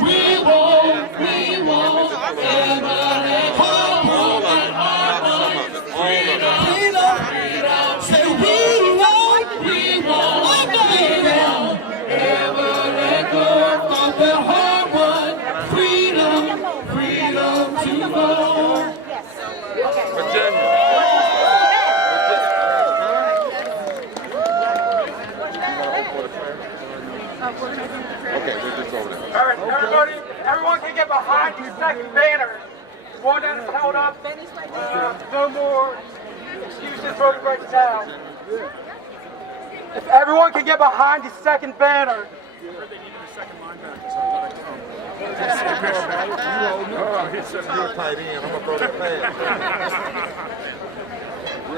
We won't ever let go of our freedom. Say we won't ever let go of the hard-won freedom to vote. Okay, we'll just go over there. All right, everyone can get behind the second banner. One that is held up. No more excuses for the right now. If everyone can get behind the second banner. You're tight end. I'm gonna throw that pass.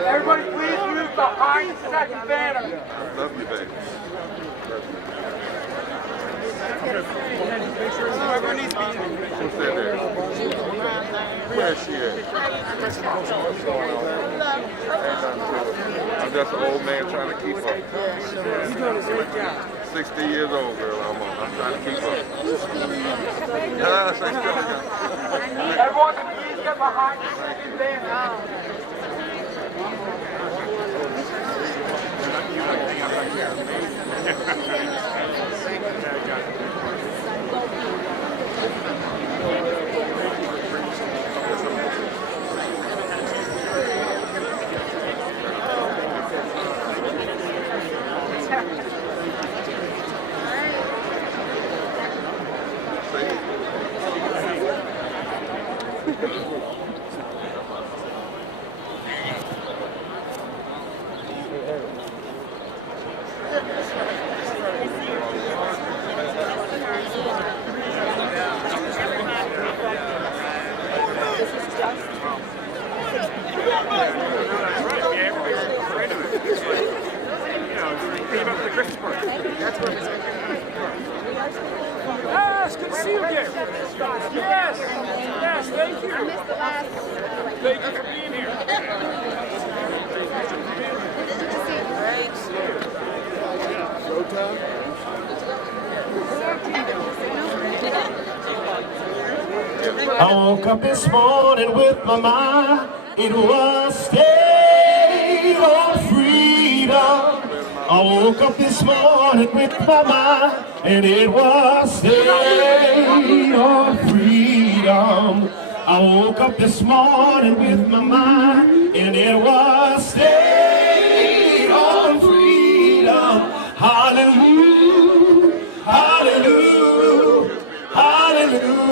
Everybody please move behind the second banner. Love you, baby. Whoever needs to be in. Who's that there? Where is she at? I'm just an old man trying to keep up. You're doing a great job. 60 years old, girl. I'm trying to keep up. Everyone can please get behind the second banner. Yes, good to see you again. Yes, thank you. Thank you for being here. I woke up this morning with my mind, it was state of freedom. I woke up this morning with my mind, and it was state of freedom. I woke up this morning with my mind, and it was state of freedom. Hallelujah, hallelujah, hallelujah.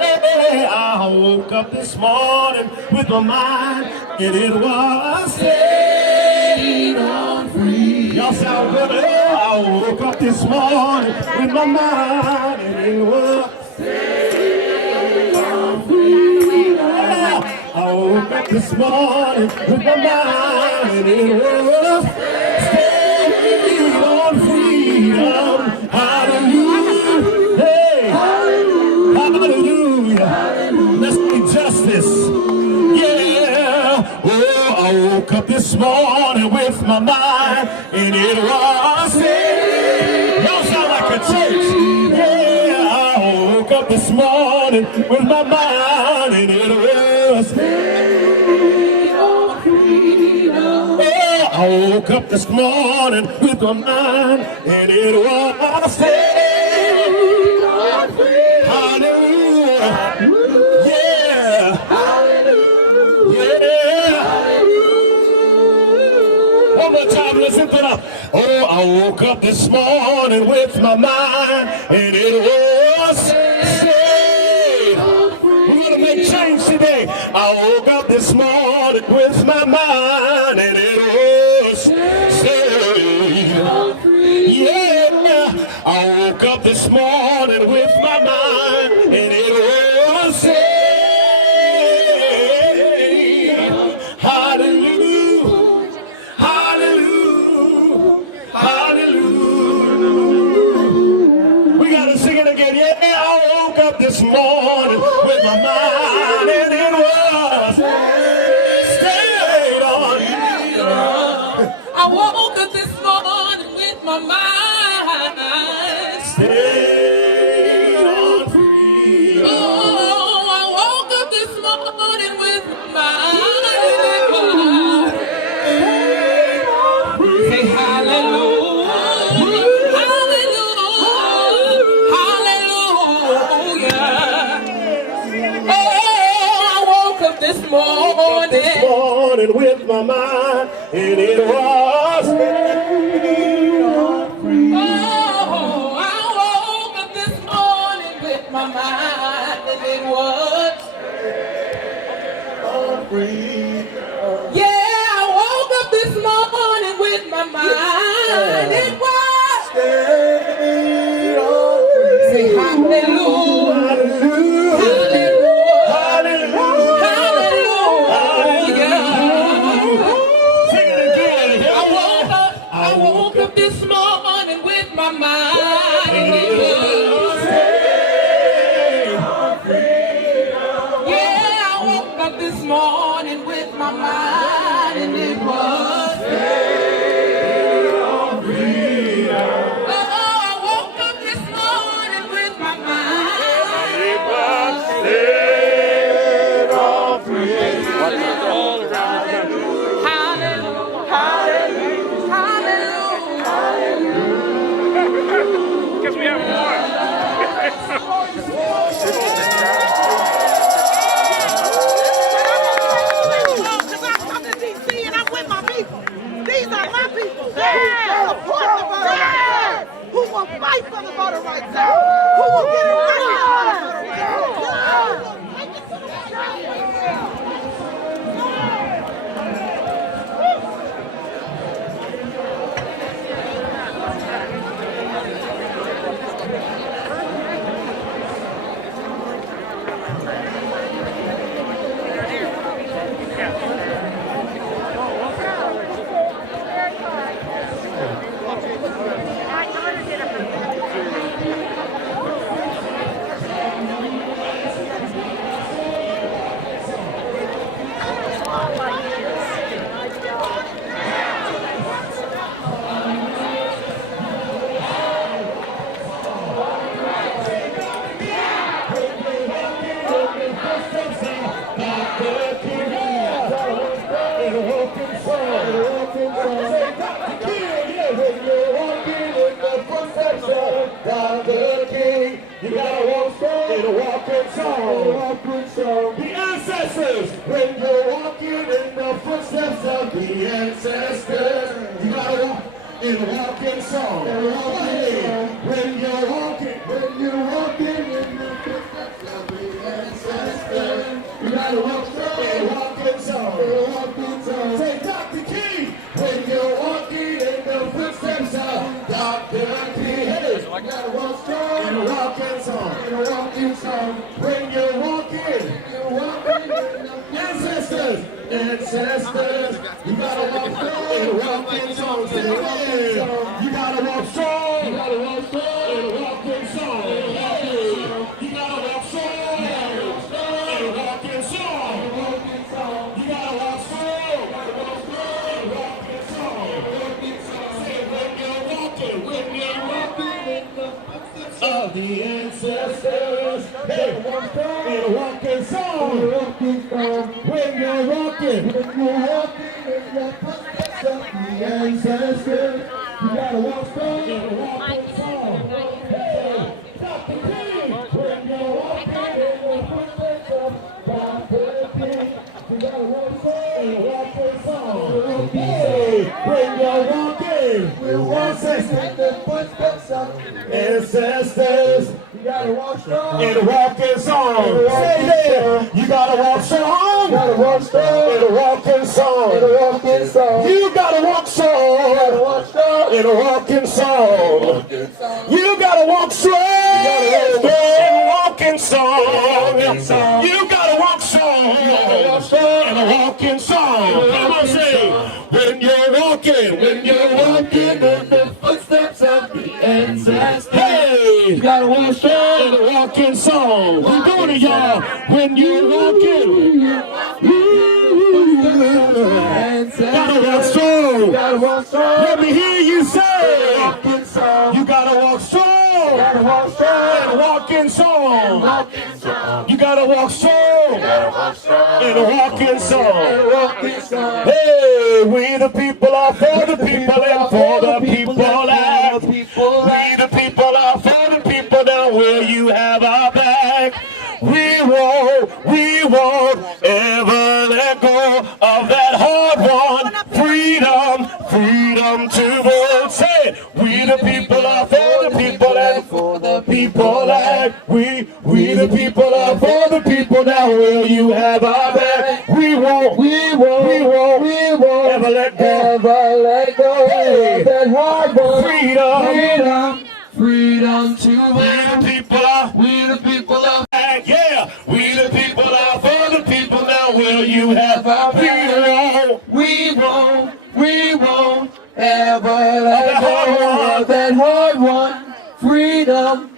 Hey, I woke up this morning with my mind, and it was state of freedom. Y'all sound good. Hey, I woke up this morning with my mind, and it was state of freedom. I woke up this morning with my mind, and it was state of freedom. Hallelujah. Hey, hallelujah. Let's do justice. Yeah. Oh, I woke up this morning with my mind, and it was state. Y'all sound like a church. Yeah, I woke up this morning with my mind, and it was state of freedom. Yeah, I woke up this morning with my mind, and it was state of freedom. Hallelujah. Yeah. Hallelujah. Yeah. One more time, listen to that. Oh, I woke up this morning with my mind, and it was state. We're gonna make change today. I woke up this morning with my mind, and it was state. Yeah, I woke up this morning with my mind, and it was state. Hallelujah. Hallelujah. Hallelujah. We gotta sing it again. Yeah, I woke up this morning with my mind, and it was stayed on. I woke up this morning with my mind Stay on free. Oh, I woke up this morning with my mind. Say hallelujah, hallelujah, hallelujah. Oh, I woke up this morning With my mind, and it was stay on free. Oh, I woke up this morning with my mind, and it was Free. yeah, I woke up this morning with my mind, it was Stay on free. say hallelujah, Hallelujah. hallelujah, hallelujah. Sing it again. I woke up this morning with my mind, and it was yeah, I woke up this morning with my mind, and it was oh, I woke up this morning with my mind. It was set on free. Hallelujah, hallelujah, hallelujah. Because we have more. Because I'm from the DC and I'm with my people. These are my people. Who support the voter rights. Who will fight for the voter rights. Who will get it right for the voter You gotta walk strong and walk in song. The ancestors, when you're walking in the footsteps of the ancestors, you gotta walk in walk in song. Hey, when you're walking in the footsteps of the ancestors, you gotta walk strong and walk in song. Say Dr. King, when you're walking in the footsteps of Dr. King, hey, you gotta walk strong and walk in song. When you're walking in the ancestors, you gotta walk strong and walk in song. Say, hey, you gotta walk strong and walk in song. You gotta walk strong and walk in song. You gotta walk strong and walk in song. Say, when you're walking in the footsteps of the ancestors, hey, and walk in song. When you're walking in the footsteps of the ancestors, you gotta walk strong and walk in song. Hey, Dr. King, when you're walking in the footsteps of Dr. King, you gotta walk strong and walk in song. Hey, when you're walking in the footsteps of ancestors, you gotta walk strong and walk in song. Say there, you gotta walk strong and walk in song. You gotta walk strong and walk in song. You gotta walk strong and walk in song. You gotta walk strong and walk in song. Come on, say, when you're walking in the footsteps of the ancestors. Hey, you gotta walk strong and walk in song. We're doing it, y'all. When you're walking, gotta walk strong. Let me hear you say, you gotta walk strong gotta walk strong and walk in song. You gotta walk strong and walk in song. Hey, we the people are for the people and for the people act. We the people are for the people. Now will you have our back? We won't ever let go of that hard won freedom, freedom to vote. Say it. We the people are for the people and for the people act. We the people are for the people. Now will you have our back? We won't ever let go of that hard won freedom to vote. We the people are back. Yeah, we the people are for the people. Now will you have our back? We won't ever let go of that hard won freedom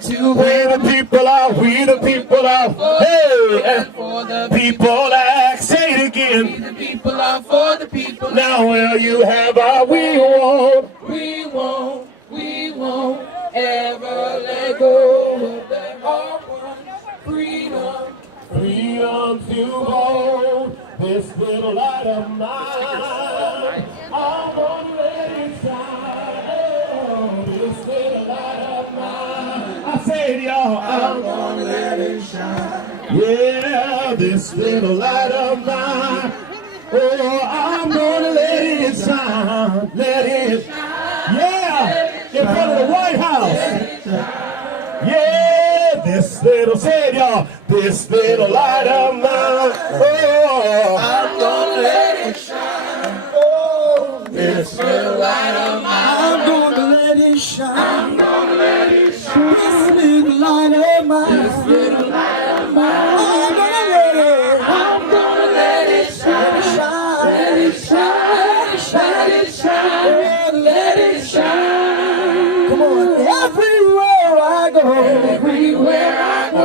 to we the people are, hey, and for the people act. Say it again. We the people are for the people. Now will you have our? We won't ever let go of that hard won freedom to vote. This little light of mine, I'm gonna let it shine. Oh, this little light of mine. I say it, y'all. I'm gonna let it shine. Yeah, this little light of mine. Oh, I'm gonna let it shine. Let it shine. Yeah, in front of the White House. Yeah, this little, say it, y'all. This little light of mine. Oh, I'm gonna let it shine. Oh, this little light of mine. I'm gonna let it shine. I'm gonna let it shine. This little light of mine. This little light of mine. I'm gonna let it shine. Let it shine. Let it shine. Let it shine. Come on, everywhere I go. Everywhere I go.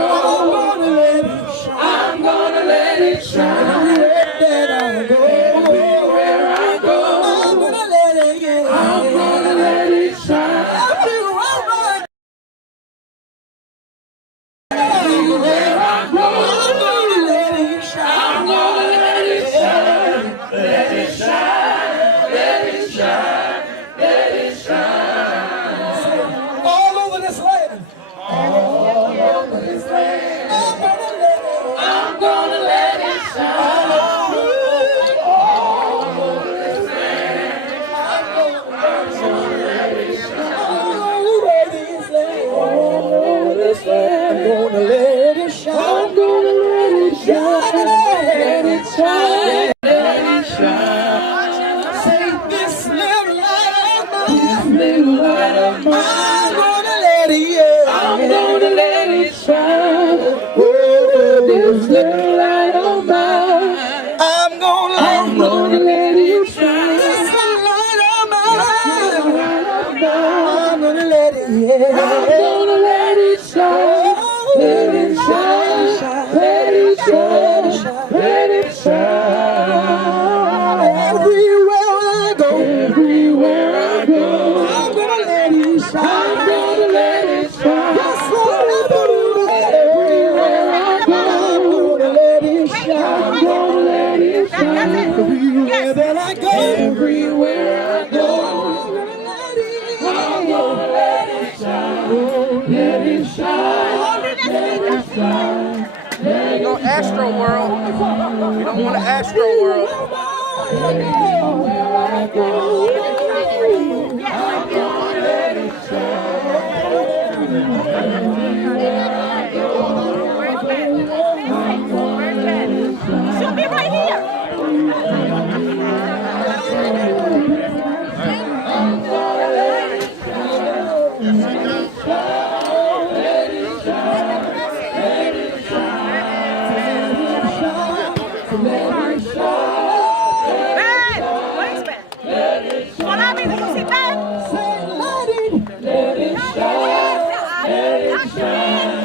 I'm gonna let it shine. Everywhere that I go. Everywhere I go. I'm gonna let it, yeah. I'm gonna let it shine. Everywhere I go. Everywhere I go. I'm gonna let it shine. I'm gonna let it shine. Let it shine. Let it shine. Let it shine. All over this land. All over this land. I'm gonna let it shine. All over this land. I'm gonna let it shine. All over this land. All over this land. I'm gonna let it shine. I'm gonna let it shine. Let it shine. Let it shine. Say this little light of mine. This little light of mine. I'm gonna let it, yeah. I'm gonna let it shine. This little light of mine, I'm gonna let it shine. This little light of mine, I'm gonna let it, yeah. I'm gonna let it shine. Let it shine. Let it shine. Let it shine. Everywhere I go. Everywhere I go. I'm gonna let it shine. I'm gonna let it shine. Yes, Lord, I'm gonna let it. Everywhere I go. I'm gonna let it shine. I'm gonna let it shine. Everywhere that I go. Everywhere I go. I'm gonna let it shine. Let it shine. Let it shine. You know, Astro World. You don't want an Astro World. Everywhere I go. I'm gonna let it She'll be right here. Ben, Weisman. What happened? Did you see Ben? Let it shine. Let it shine.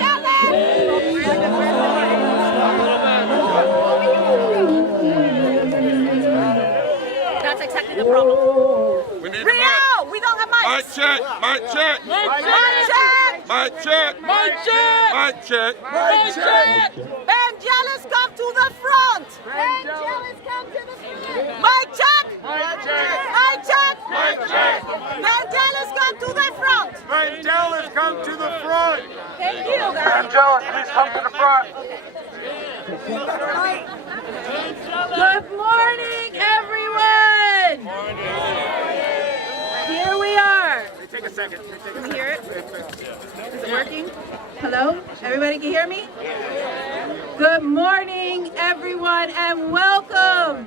That's exactly the problem. We need Rio, we don't have mics. All right, check. check. Mic check. Mic check. Mic check. Mic check. Mic check. Mic check. Vangelis, come to the front. Vangelis, come to the front. Mic check. Mic check. Mic check. Mic check. Vangelis, come to the front. Vangelis, come to the front. Thank you, guys. Vangelis, please come to the front. Good morning, everyone. Here we are. Take a second. Can we hear it? Is it working? Hello? Everybody can hear me? Good morning, everyone, and welcome.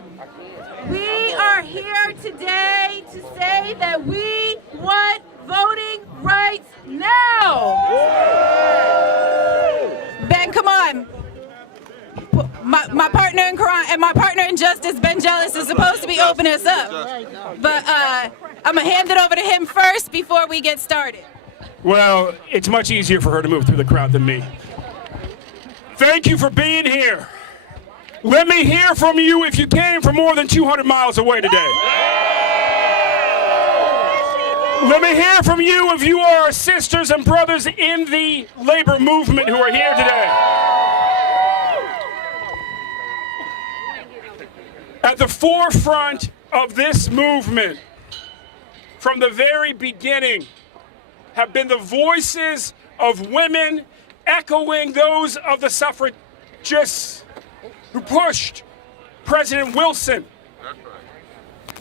We are here today to say that we want voting rights now. Ben, come on. My partner in crime and my partner in justice, Ben Jealous, is supposed to be opening us up. But I'm going to hand it over to him first before we get started. Well, it's much easier for her to move through the crowd than me. Thank you for being here. Let me hear from you if you came from more than 200 miles away today. Let me hear from you if you are sisters and brothers in the labor movement who are here today. At the forefront of this movement, from the very beginning, have been the voices of women echoing those of the suffragists who pushed President Wilson.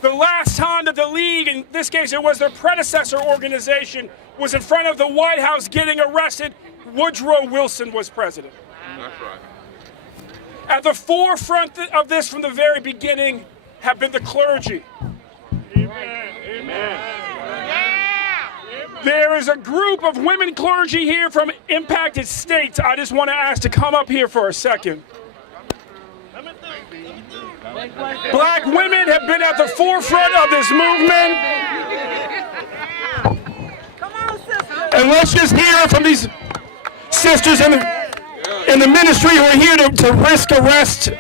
The last time that the League, in this case it was their predecessor organization, was in front of the White House getting arrested, Woodrow Wilson was president. That's right. At the forefront of this from the very beginning have been the clergy. Amen. Amen. There is a group of women clergy here from impacted states. I just want to ask to come up here for a second. Black women have been at the forefront of this movement. And let's just hear from these sisters in the ministry who are here to risk arrest.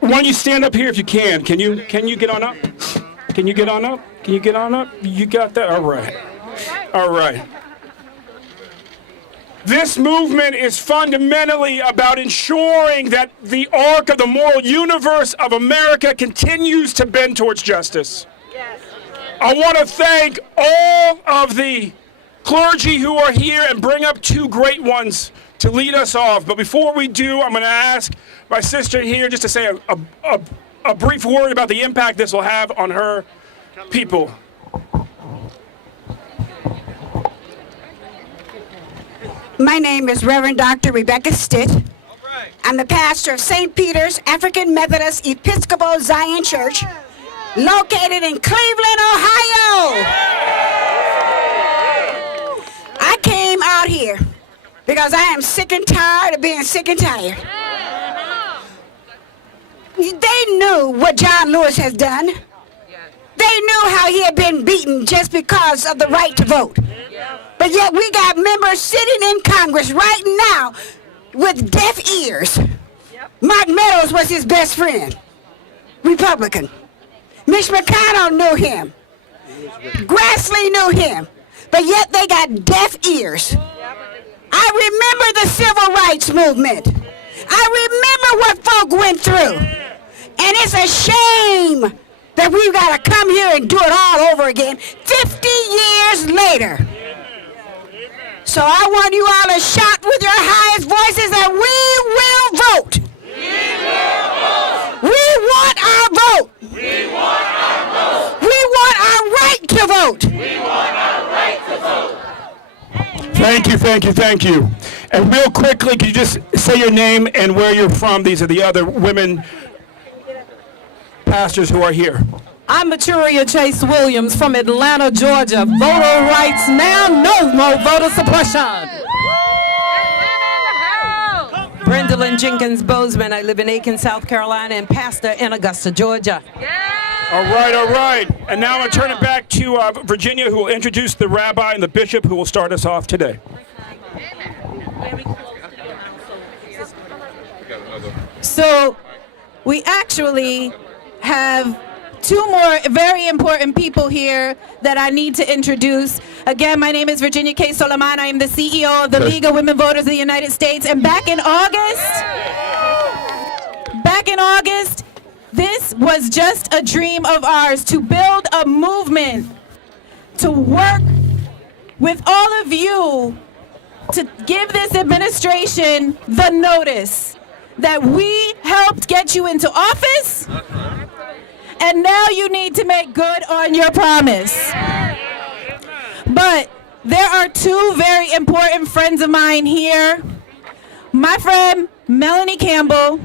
Why don't you stand up here if you can? Can you get on up? Can you get on up? Can you get on up? You got that? All right. All right. This movement is fundamentally about ensuring that the arc of the moral universe of America continues to bend towards justice. Yes. I want to thank all of the clergy who are here and bring up two great ones to lead us off. But before we do, I'm going to ask my sister here just to say a brief word about the impact this will have on her people. My name is Reverend Dr. Rebecca Stitt. I'm the pastor of St. Peter's African Methodist Episcopal Zion Church, located in Cleveland, Ohio. I came out here because I am sick and tired of being sick and tired. They knew what John Lewis has done. They knew how he had been beaten just because of the right to vote. But yet we got members sitting in Congress right now with deaf ears. Mark Meadows was his best friend, Republican. Mitch McConnell knew him. Grassley knew him. But yet they got deaf ears. I remember the civil rights movement. I remember what folk went through. And it's a shame that we've got to come here and do it all over again 50 years later. So I want you all to shout with your highest voices that we will vote. We want our vote. We want our vote. We want our right to vote. We want our right to vote. Thank you, thank you, thank you. And real quickly, could you just say your name and where you're from? These are the other women pastors who are here. I'm Maturia Chase Williams from Atlanta, Georgia. Voter rights now, no more voter suppression. Brendolyn Jenkins Bozeman. I live in Aiken, South Carolina, and pastor in Augusta, Georgia. All right, all right. And now I'm turn it back to Virginia, who will introduce the rabbi and the bishop who will start us off today. So we actually have two more very important people here that I need to introduce. Again, my name is Virginia K. Solomon. I am the CEO of the League of Women Voters of the United States. And back in August, this was just a dream of ours to build a movement, to work with all of you to give this administration the notice that we helped get you into office, and now you need to make good on your promise. But there are two very important friends of mine here. My friend Melanie Campbell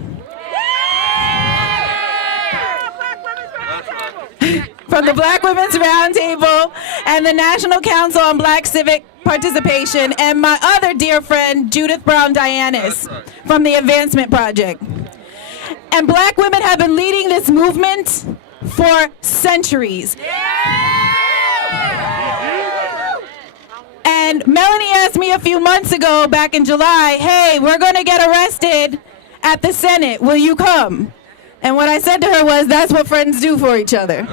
from the Black Women's Roundtable and the National Council on Black Civic Participation, and my other dear friend Judith Brown Dianis from the Advancement Project. And black women have been leading this movement for centuries. And Melanie asked me a few months ago, back in July, hey, we're going to get arrested at the Senate. Will you come? And what I said to her was, that's what friends do for each other.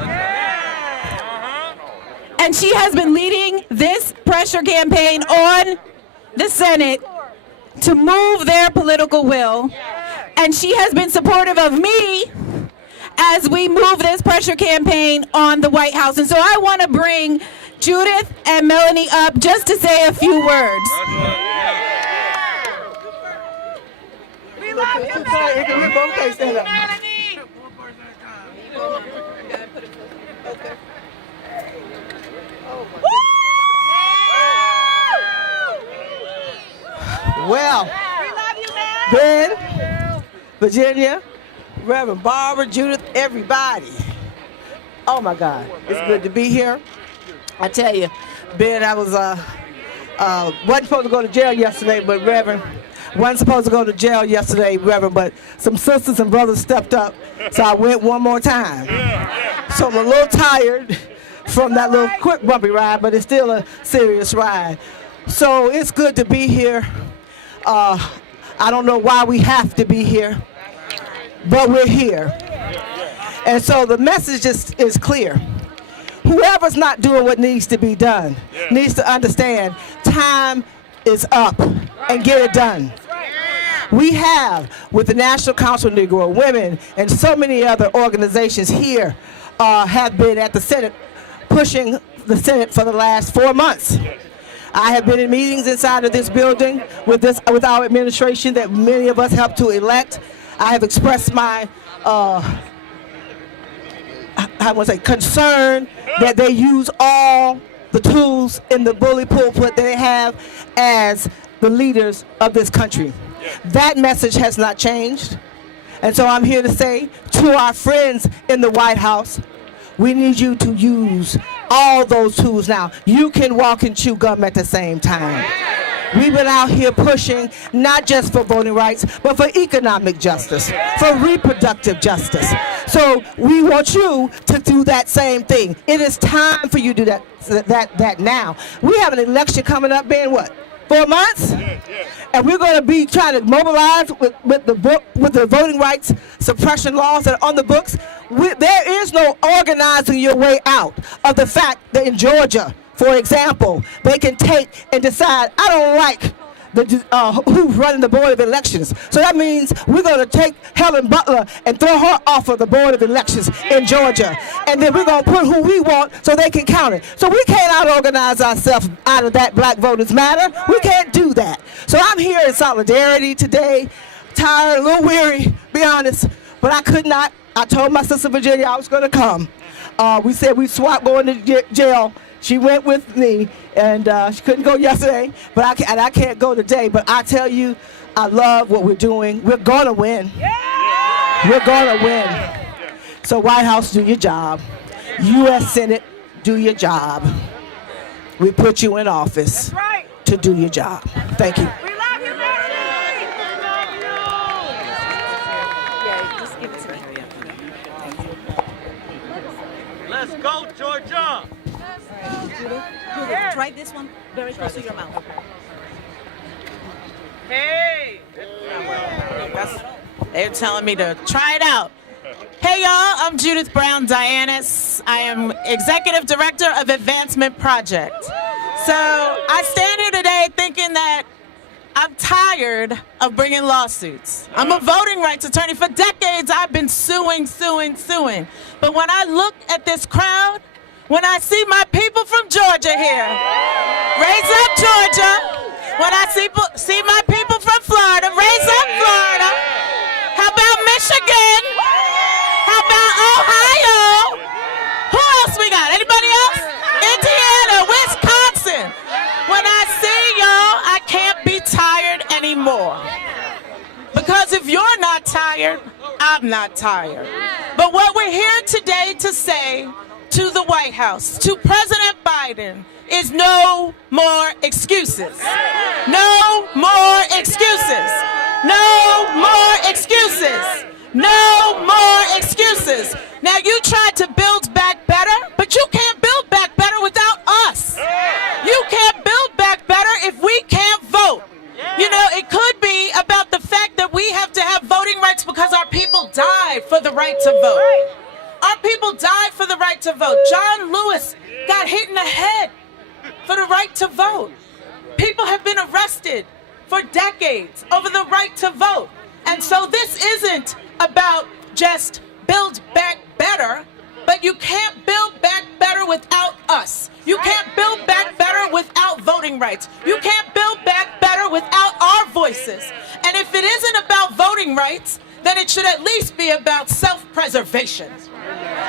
And she has been leading this pressure campaign on the Senate to move their political will. And she has been supportive of me as we move this pressure campaign on the White House. And so I want to bring Judith and Melanie up just to say a few words. We love you, Melanie. Well, Ben, Virginia, Reverend Barber, Judith, everybody. Oh my God, it's good to be here. I tell you, Ben, I was wasn't supposed to go to jail yesterday, but Reverend, wasn't supposed to go to jail yesterday, Reverend, but some sisters and brothers stepped up, so I went one more time. So I'm a little tired from that little quick bumpy ride, but it's still a serious ride. So it's good to be here. I don't know why we have to be here, but we're here. And so the message is clear. Whoever's not doing what needs to be done needs to understand time is up and get it done. We have, with the National Council of Negro Women and so many other organizations here, have been at the Senate, pushing the Senate for the last 4 months. I have been in meetings inside of this building with our administration that many of us helped to elect. I have expressed my concern that they use all the tools in the bully pulpit that they have as the leaders of this country. That message has not changed. And so I'm here to say to our friends in the White House, we need you to use all those tools now. You can walk and chew gum at the same time. We've been out here pushing not just for voting rights, but for economic justice, for reproductive justice. So we want you to do that same thing. It is time for you to do that now. We have an election coming up in what, 4 months? And we're going to be trying to mobilize with the voting rights suppression laws that are on the books. There is no organizing your way out of the fact that in Georgia, for example, they can take and decide, I don't like who's running the Board of Elections. So that means we're going to take Helen Butler and throw her off of the Board of Elections in Georgia. And then we're going to put who we want so they can count it. So we can't out-organize ourselves out of that Black Voters Matter. We can't do that. So I'm here in solidarity today, tired, a little weary, be honest, but I could not. I told my sister Virginia I was going to come. We said we swapped going to jail. She went with me, and she couldn't go yesterday, but I can't go today. But I tell you, I love what we're doing. We're going to win. We're going to win. So White House, do your job. U.S. Senate, do your job. We put you in office to do your job. Thank you. We love you, Melanie. Yeah, just give it to me. Let's go, Georgia. Judith, try this one very close to your mouth. Hey! They're telling me to try it out. Hey y'all, I'm Judith Brown Dianis. I am Executive Director of Advancement Project. So I stand here today thinking that I'm tired of bringing lawsuits. I'm a voting rights attorney. For decades, I've been suing. But when I look at this crowd, when I see my people from Georgia here, raise up Georgia. When I see my people from Florida, raise up Florida. How about Michigan? How about Ohio? Who else we got? Anybody else? Indiana, Wisconsin. When I see y'all, I can't be tired anymore. Because if you're not tired, I'm not tired. But what we're here today to say to the White House, to President Biden, is no more excuses. No more excuses. No more excuses. No more excuses. Now you tried to build back better, but you can't build back better without us. You can't build back better if we can't vote. You know, it could be about the fact that we have to have voting rights because our people died for the right to vote. Our people died for the right to vote. John Lewis got hit in the head for the right to vote. People have been arrested for decades over the right to vote. And so this isn't about just build back better, but you can't build back better without us. You can't build back better without voting rights. You can't build back better without our voices. And if it isn't about voting rights, then it should at least be about self-preservation.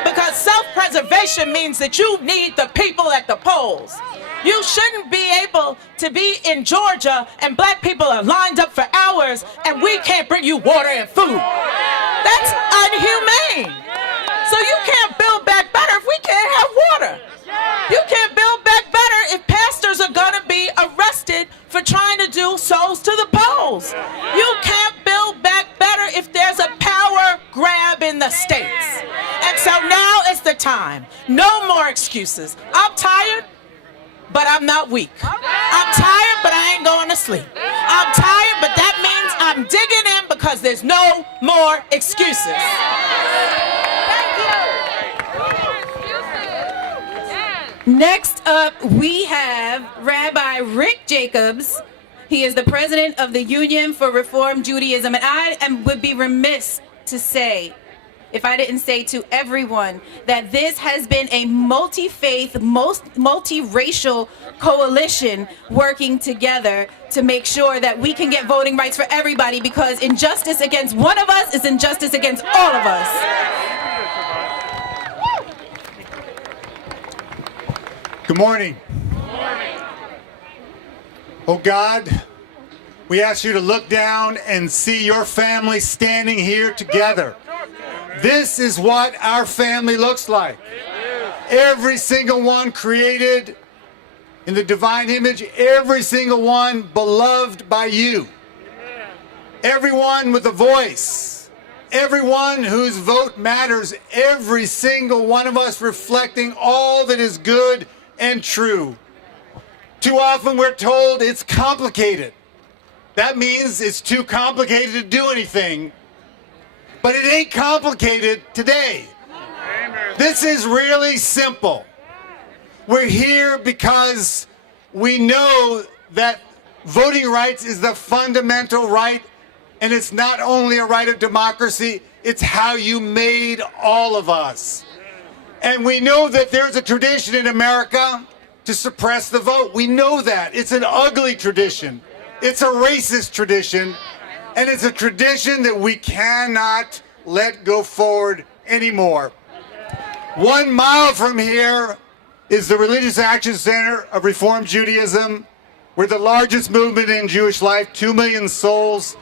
Because self-preservation means that you need the people at the polls. You shouldn't be able to be in Georgia and black people are lined up for hours and we can't bring you water and food. That's inhumane. So you can't build back better if we can't have water. You can't build back better if pastors are going to be arrested for trying to do souls to the polls. You can't build back better if there's a power grab in the states. And so now is the time. No more excuses. I'm tired, but I'm not weak. I'm tired, but I ain't going to sleep. I'm tired, but that means I'm digging in because there's no more excuses. Next up, we have Rabbi Rick Jacobs. He is the president of the Union for Reform Judaism. And I would be remiss to say, if I didn't say to everyone, that this has been a multi-faith, multi-racial coalition working together to make sure that we can get voting rights for everybody, because injustice against one of us is injustice against all of us. Good morning. Oh God, we ask you to look down and see your family standing here together. This is what our family looks like. Every single one created in the divine image, every single one beloved by you. Everyone with a voice, everyone whose vote matters, every single one of us reflecting all that is good and true. Too often we're told it's complicated. That means it's too complicated to do anything. But it ain't complicated today. This is really simple. We're here because we know that voting rights is the fundamental right, and it's not only a right of democracy, it's how you made all of us. And we know that there's a tradition in America to suppress the vote. We know that. It's an ugly tradition. It's a racist tradition. And it's a tradition that we cannot let go forward anymore. 1 mile from here is the Religious Action Center of Reform Judaism. We're the largest movement in Jewish life, 2 million souls.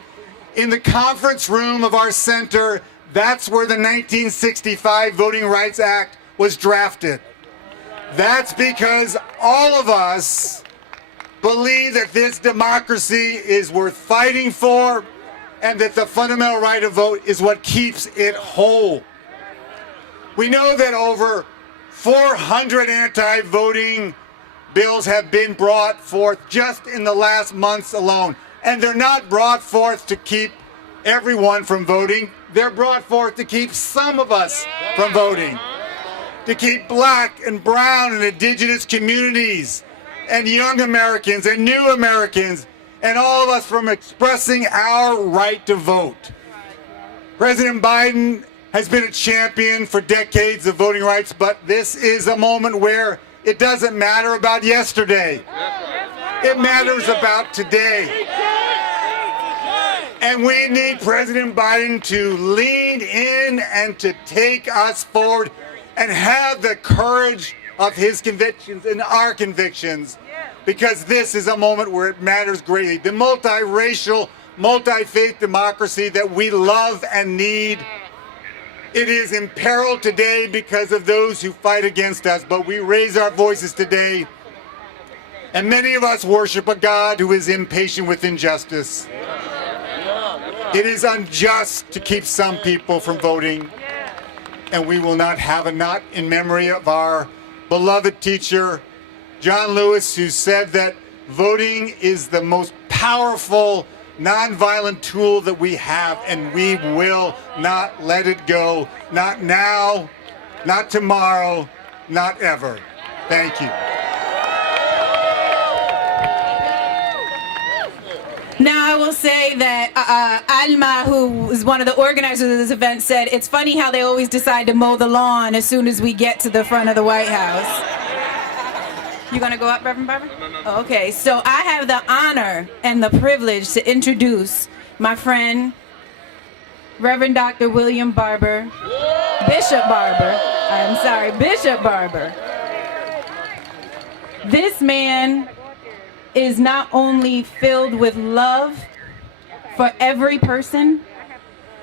In the conference room of our center, that's where the 1965 Voting Rights Act was drafted. That's because all of us believe that this democracy is worth fighting for, and that the fundamental right of vote is what keeps it whole. We know that over 400 anti-voting bills have been brought forth just in the last months alone. And they're not brought forth to keep everyone from voting. they're brought forth to keep some of us from voting, to keep black and brown and indigenous communities and young Americans and new Americans and all of us from expressing our right to vote. President Biden has been a champion for decades of voting rights, but this is a moment where it doesn't matter about yesterday. It matters about today. And we need President Biden to lean in and to take us forward and have the courage of his convictions and our convictions, because this is a moment where it matters greatly. The multiracial, multi-faith democracy that we love and need, it is imperiled today because of those who fight against us, but we raise our voices today, and many of us worship a God who is impatient with injustice. It is unjust to keep some people from voting, and we will not have a not in memory of our beloved teacher, John Lewis, who said that voting is the most powerful nonviolent tool that we have, and we will not let it go. Not now, not tomorrow, not ever. Thank you. Now, I will say that Alma, who is one of the organizers of this event, said, it's funny how they always decide to mow the lawn as soon as we get to the front of the White House. You gonna go up, Reverend Barber? No. Okay, so I have the honor and the privilege to introduce my friend, Reverend Dr. William Barber, Bishop Barber. Bishop Barber. This man is not only filled with love for every person,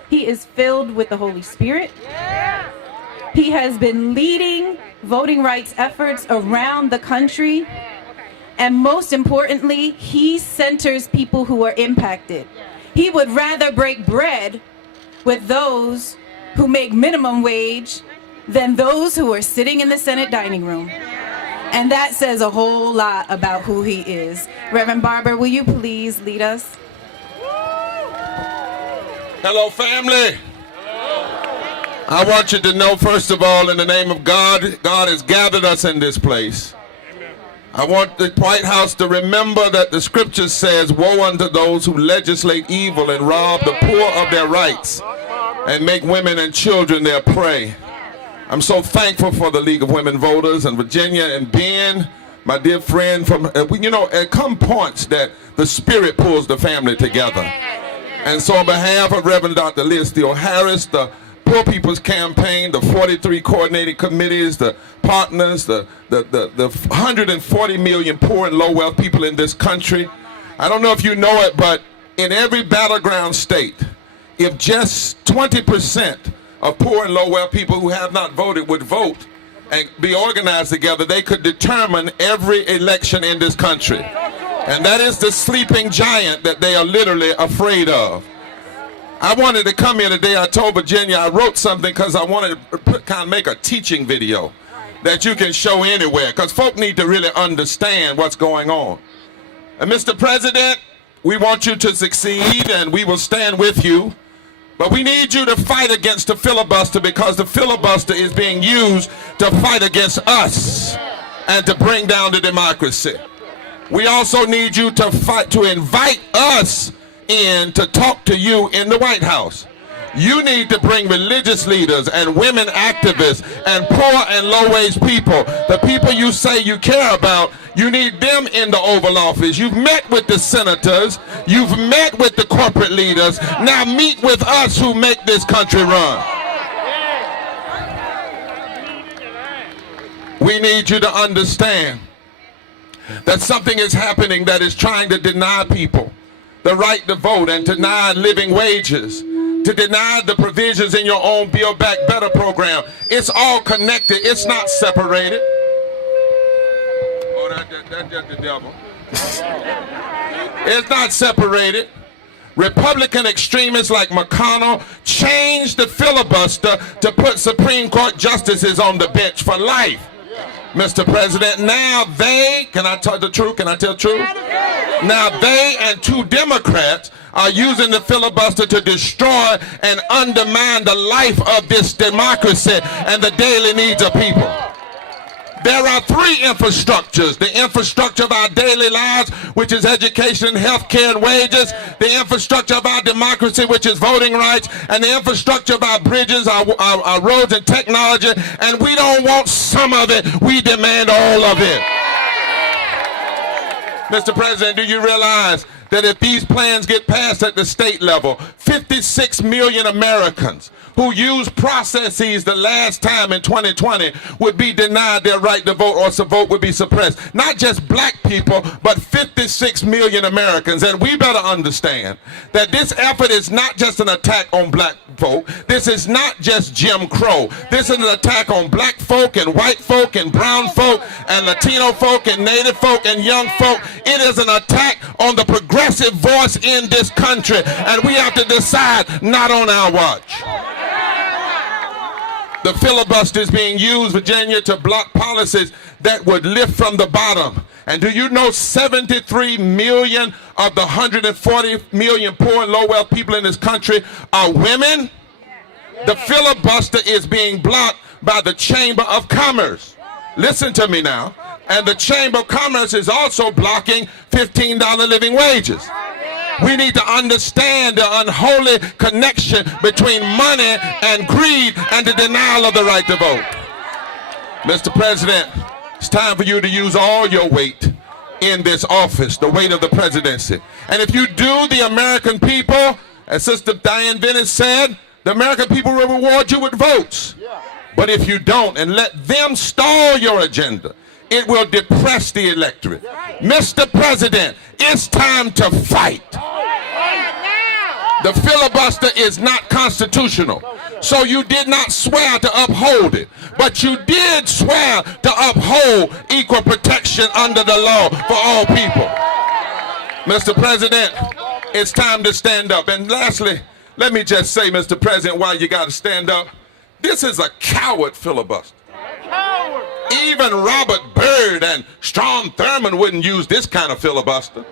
he is filled with the Holy Spirit. He has been leading voting rights efforts around the country, and most importantly, he centers people who are impacted. He would rather break bread with those who make minimum wage than those who are sitting in the Senate dining room. And that says a whole lot about who he is. Reverend Barber, will you please lead us? Hello, family. I want you to know, first of all, in the name of God, God has gathered us in this place. I want the White House to remember that the scripture says, woe unto those who legislate evil and rob the poor of their rights and make women and children their prey. I'm so thankful for the League of Women Voters and Virginia and Ben, my dear friend. From at come points that the Spirit pulls the family together. And so on behalf of Reverend Dr. Liz Steele Harris, the Poor People's Campaign, the 43 coordinating committees, the partners, the 140 million poor and low wealth people in this country, I don't know if you know it, but in every battleground state, if just 20% of poor and low wealth people who have not voted would vote and be organized together, they could determine every election in this country. And that is the sleeping giant that they are literally afraid of. I wanted to come here today. I told Virginia I wrote something because I wanted to kind of make a teaching video that you can show anywhere, because folk need to really understand what's going on. And Mr. President, we want you to succeed and we will stand with you. But we need you to fight against the filibuster, because the filibuster is being used to fight against us and to bring down the democracy. We also need you to fight to invite us in to talk to you in the White House. You need to bring religious leaders and women activists and poor and low-wage people, the people you say you care about. You need them in the Oval Office. You've met with the senators. You've met with the corporate leaders. Now meet with us who make this country run. We need you to understand that something is happening that is trying to deny people the right to vote and deny living wages, to deny the provisions in your own Build Back Better program. It's all connected. It's not separated. Oh, that's just the devil. It's not separated. Republican extremists like McConnell changed the filibuster to put Supreme Court justices on the bench for life. Mr. President, now they, can I tell the truth? Can I tell the truth? Now they and two Democrats are using the filibuster to destroy and undermine the life of this democracy and the daily needs of people. There are three infrastructures: the infrastructure of our daily lives, which is education, health care, and wages; the infrastructure of our democracy, which is voting rights; and the infrastructure of our bridges, our roads, and technology. And we don't want some of it, we demand all of it. Mr. President, do you realize that if these plans get passed at the state level, 56 million Americans who used processes the last time in 2020 would be denied their right to vote, or the vote would be suppressed? Not just black people, but 56 million Americans. And we better understand that this effort is not just an attack on black folk. This is not just Jim Crow. This is an attack on black folk and white folk and brown folk and Latino folk and native folk and young folk. It is an attack on the progressive voice in this country, and we have to decide not on our watch. The filibuster is being used, Virginia, to block policies that would lift from the bottom. And do you know 73 million of the 140 million poor and low-wealth people in this country are women? The filibuster is being blocked by the Chamber of Commerce. Listen to me now. And the Chamber of Commerce is also blocking $15 living wages. We need to understand the unholy connection between money and greed and the denial of the right to vote. Mr. President, it's time for you to use all your weight in this office, the weight of the presidency. And if you do, the American people, as Sister Diane Venice said, the American people will reward you with votes. But if you don't and let them stall your agenda, it will depress the electorate. Mr. President, it's time to fight. The filibuster is not constitutional, so you did not swear to uphold it, but you did swear to uphold equal protection under the law for all people. Mr. President, it's time to stand up. And lastly, let me just say, Mr. President, why you got to stand up. This is a coward filibuster. Even Robert Byrd and Strom Thurmond wouldn't use this kind of filibuster.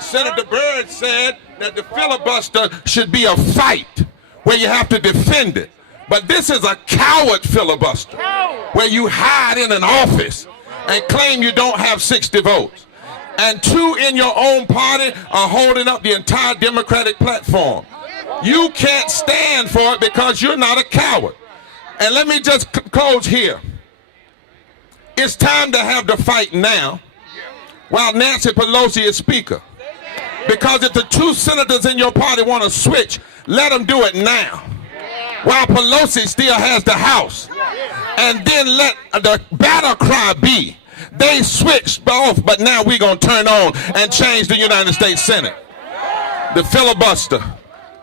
Senator Byrd said that the filibuster should be a fight where you have to defend it. But this is a coward filibuster where you hide in an office and claim you don't have 60 votes. And two in your own party are holding up the entire Democratic platform. You can't stand for it because you're not a coward. And let me just close here. It's time to have the fight now while Nancy Pelosi is Speaker. Because if the two senators in your party want to switch, let them do it now while Pelosi still has the House. And then let the battle cry be, they switched off, but now we're going to turn on and change the United States Senate. The filibuster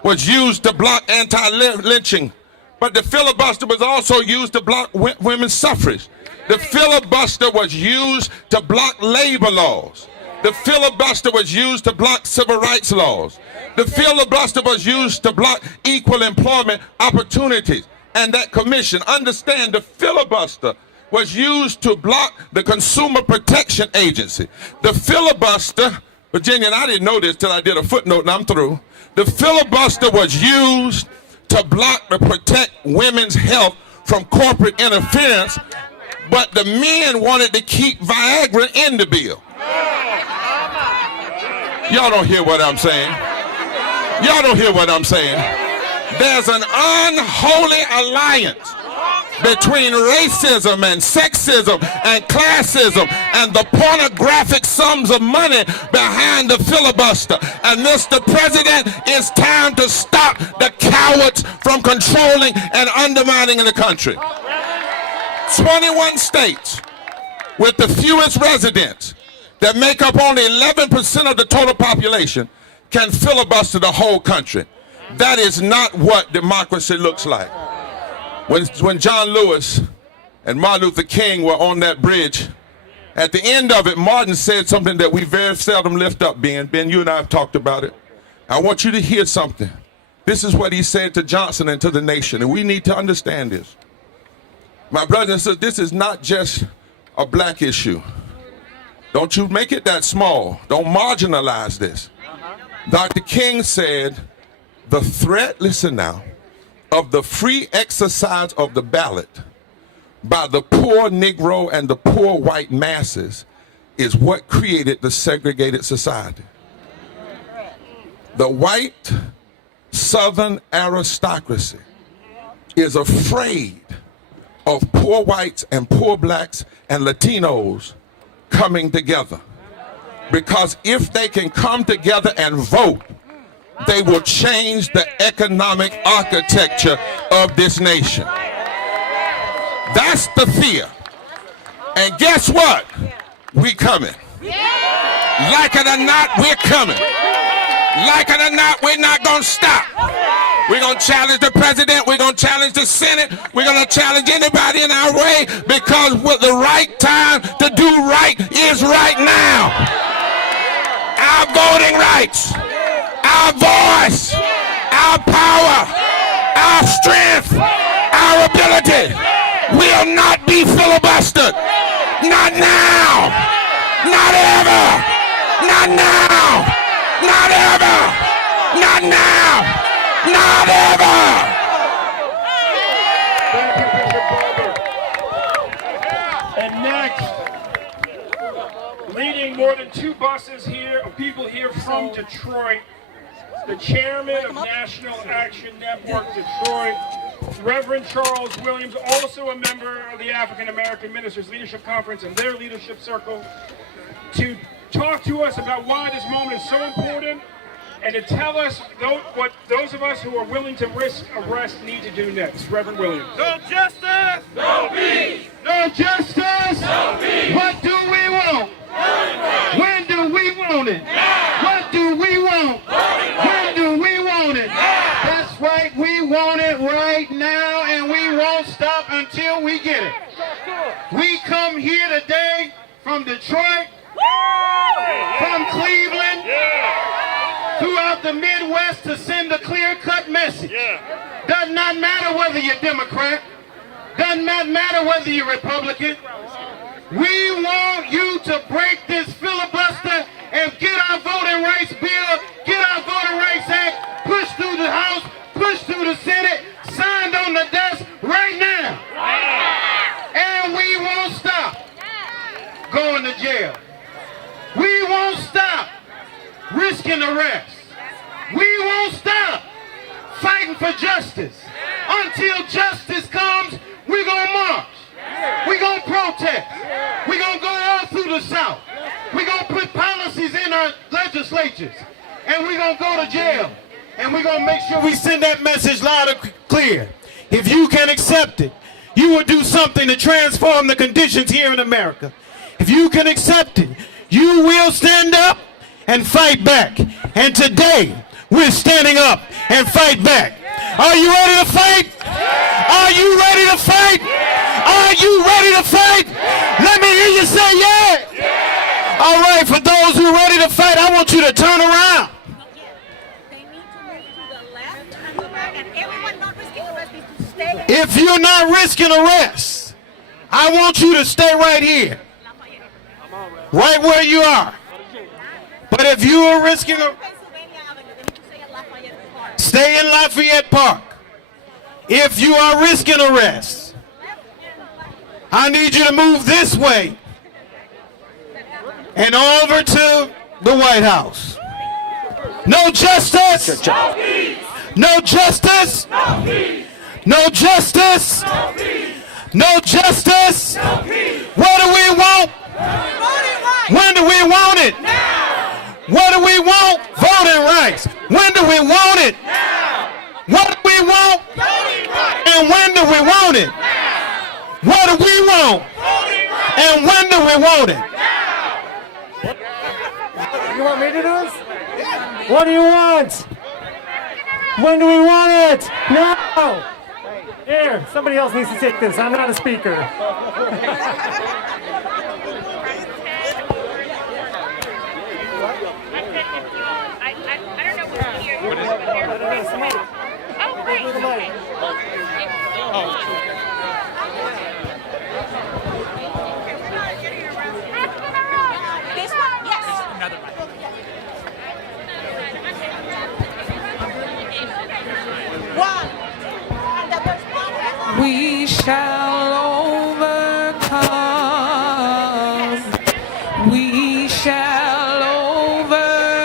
was used to block anti-lynching, but the filibuster was also used to block women's suffrage. The filibuster was used to block labor laws. The filibuster was used to block civil rights laws. The filibuster was used to block equal employment opportunities. And that commission, understand, the filibuster was used to block the Consumer Protection Agency. The filibuster, Virginia, and I didn't know this till I did a footnote and I'm through. The filibuster was used to block to protect women's health from corporate interference, but the men wanted to keep Viagra in the bill. Y'all don't hear what I'm saying. Y'all don't hear what I'm saying. There's an unholy alliance between racism and sexism and classism and the pornographic sums of money behind the filibuster. And Mr. President, it's time to stop the cowards from controlling and undermining the country. 21 states with the fewest residents that make up only 11% of the total population can filibuster the whole country. That is not what democracy looks like. When John Lewis and Martin Luther King were on that bridge, at the end of it, Martin said something that we very seldom lift up, Ben. Ben, you and I have talked about it. I want you to hear something. This is what he said to Johnson and to the nation, and we need to understand this. My brothers and sisters, this is not just a black issue. Don't you make it that small. Don't marginalize this. Dr. King said, the threat, listen now, of the free exercise of the ballot by the poor Negro and the poor white masses is what created the segregated society. The white Southern aristocracy is afraid of poor whites and poor blacks and Latinos coming together. Because if they can come together and vote, they will change the economic architecture of this nation. That's the fear. And guess what? We coming. Like it or not, we're coming. Like it or not, we're not going to stop. We're going to challenge the president. We're going to challenge the Senate. We're going to challenge anybody in our way, because the right time to do right is right now. Our voting rights, our voice, our power, our strength, our ability will not be filibustered. Not now. Not ever. Not now. Not ever. Not now. Not ever. And next, leading more than 2 buses here of people here from Detroit, the chairman of National Action Network Detroit, Reverend Charles Williams, also a member of the African American Ministers Leadership Conference and their leadership circle, to talk to us about why this moment is so important and to tell us what those of us who are willing to risk arrest need to do next. Reverend Williams. No justice, no peace. No justice, no peace. What do we want? When do we want it? What do we want? When do we want it? That's right, we want it right now, and we won't stop until we get it. We come here today from Detroit, from Cleveland, throughout the Midwest to send a clear-cut message. Does not matter whether you're Democrat, does not matter whether you're Republican. We want you to break this filibuster and get our voting rights bill, get our voting rights act pushed through the House, pushed through the Senate, signed on the desk right now. And we won't stop going to jail. We won't stop risking arrest. We won't stop fighting for justice. Until justice comes, we're going to march. We're going to protest. We're going to go all through the South. We're going to put policies in our legislatures. And we're going to go to jail. And we're going to make sure we send that message loud and clear. If you can accept it, you will do something to transform the conditions here in America. If you can accept it, you will stand up and fight back. And today, we're standing up and fight back. Are you ready to fight? Are you ready to fight? Are you ready to fight? Let me hear you say yeah. All right, for those who are ready to fight, I want you to turn around. If you're not risking arrest, I want you to stay right here. Right where you are. But if you are risking arrest, stay in Lafayette Park. If you are risking arrest, I need you to move this way and over to the White House. No justice. No justice. No justice. No justice. What do we want? When do we want it? What do we want? Voting rights. When do we want it? What do we want? And when do we want it? What do we want? And when do we want it? You want me to do this? What do you want? When do we want it? No! Here, somebody else needs to take this. I'm not a speaker. shall overcome. We shall overcome.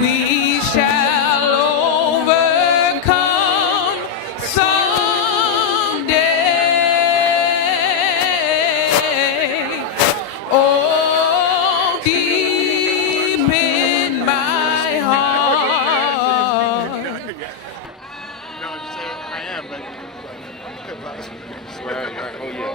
We shall overcome someday. Oh, deep in my heart. No, I'm saying I am, but oh yeah.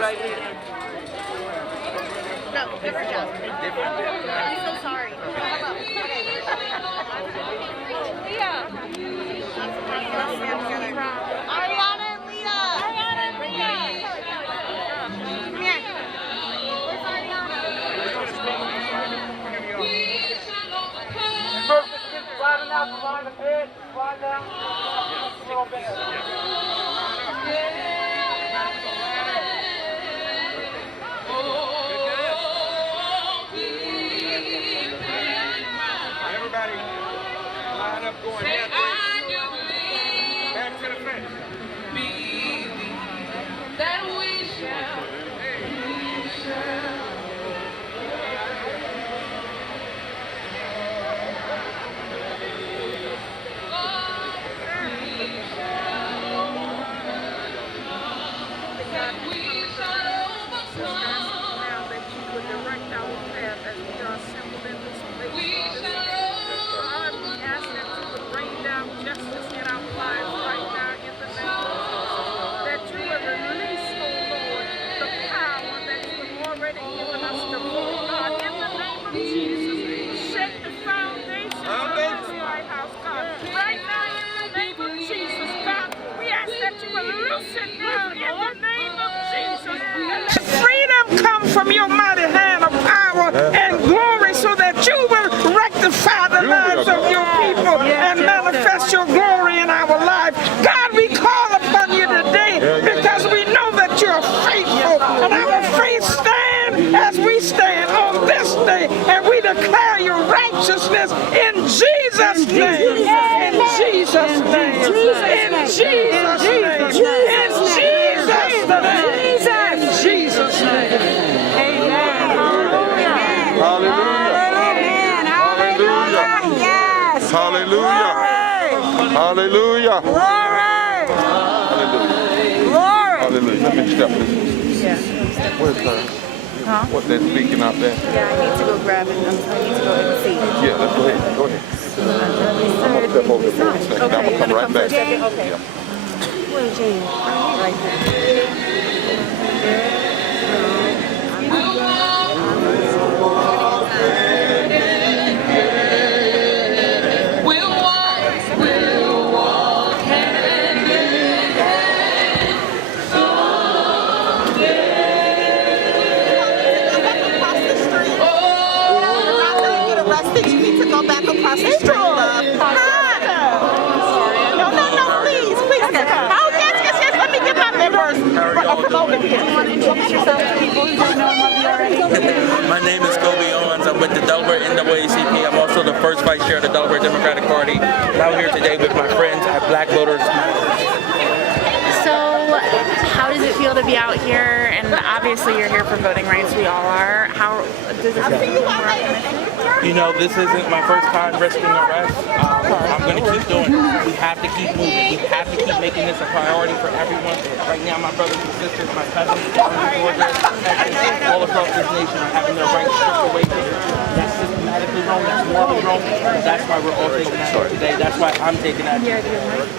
Right here. No, different job. I'm so sorry. Hello. Leah. Ariana and Leah. Ariana and Leah. Come here. Where's Ariana? First, just keep sliding out the line of head. Slide down. A little bit. Everybody line up going that way. Back to the fence. That we shall. Freedom comes from your mighty hand of power and glory so that you will rectify the lives of your people and manifest your glory in our life. God, we call upon you today because we know that you're faithful, and our faith stand as we stand on this day, and we declare your righteousness in Jesus' name. In Jesus' name. In Jesus' name. In Jesus' name. In Jesus' name. Amen. Hallelujah. Hallelujah. Yes. Hallelujah. Hallelujah. Hallelujah. Hallelujah. Let me step this. Where's her? Huh? What they're speaking out there? Yeah, I need to go grab it. I need to go and see. Yeah, let's go ahead. Go ahead. I'm gonna step over there for a second. I'm gonna come right back. Okay. Yeah. Where's Jane? Right there. You need to go back across the street, love. No, please. Oh, yes. Let me get my members. Come over here. You want to introduce yourself to people who don't know of you already? My name is Kobe Owens. I'm with the Delaware NAACP. I'm also the first vice chair of the Delaware Democratic Party. I'm out here today with my friends at Black Voters. So, how does it feel to be out here, and obviously you're here for voting rights. We all are. How does this make you more optimistic? You know, this isn't my first time risking arrest. I'm going to keep doing it. We have to keep moving. We have to keep making this a priority for everyone. Right now, my brothers and sisters, my cousins, down in Georgia, Texas, all across this nation are having their rights stripped away from them. That's systematically wrong. That's morally wrong. And that's why we're all taking action today. That's why I'm taking action.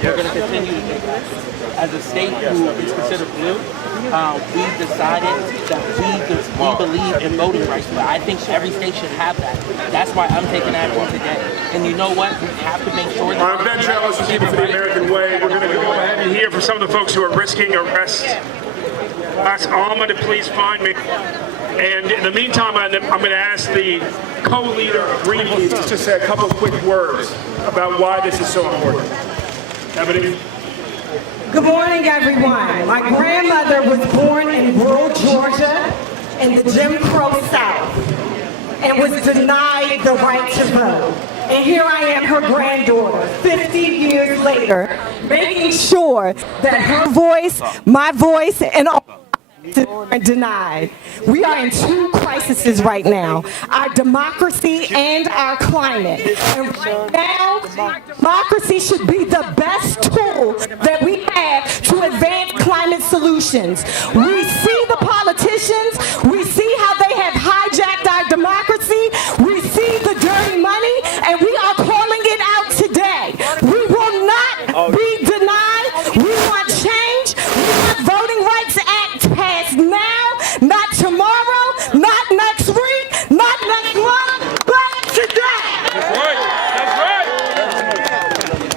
We're going to continue to take action. As a state who is considered blue, we decided that we believe in voting rights, but I think every state should have that. That's why I'm taking action today. And you know what? We have to make sure that... All right, Ben Trellis is People for the American Way. We're going to go ahead and hear from some of the folks who are risking arrest. Ask Alma to please find me. And in the meantime, I'm going to ask the co-leader of Greenpeace to just say a couple of quick words about why this is so important. Ebony? Good morning, everyone. My grandmother was born in rural Georgia in the Jim Crow South and was denied the right to vote. And here I am, her granddaughter, 50 years later, making sure that her voice, my voice, and all are denied. We are in two crises right now, our democracy and our climate. And right now, democracy should be the best tool that we have to advance climate solutions. We see the politicians, we see how they have hijacked our democracy, we see the dirty money, and we are calling it out today. We will not be denied. We want change. We want Voting Rights Act passed now, not tomorrow, not next week, not next month, but today. That's right. That's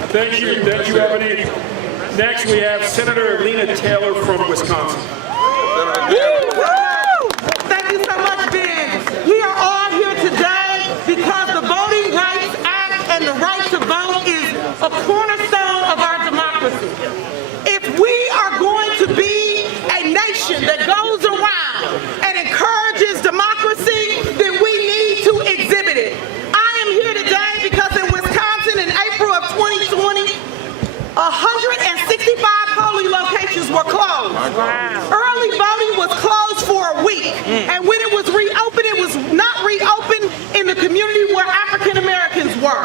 right. Thank you, Ebony. Next, we have Senator Lena Taylor from Wisconsin. Thank you so much, Ben. We are all here today because the Voting Rights Act and the right to vote is a cornerstone of our democracy. If we are going to be a nation that goes around and encourages democracy, then we need to exhibit it. I am here today because in Wisconsin in April of 2020, 165 polling locations were closed. Wow. Early voting was closed for a week. And when it was reopened, it was not reopened in the community where African Americans were.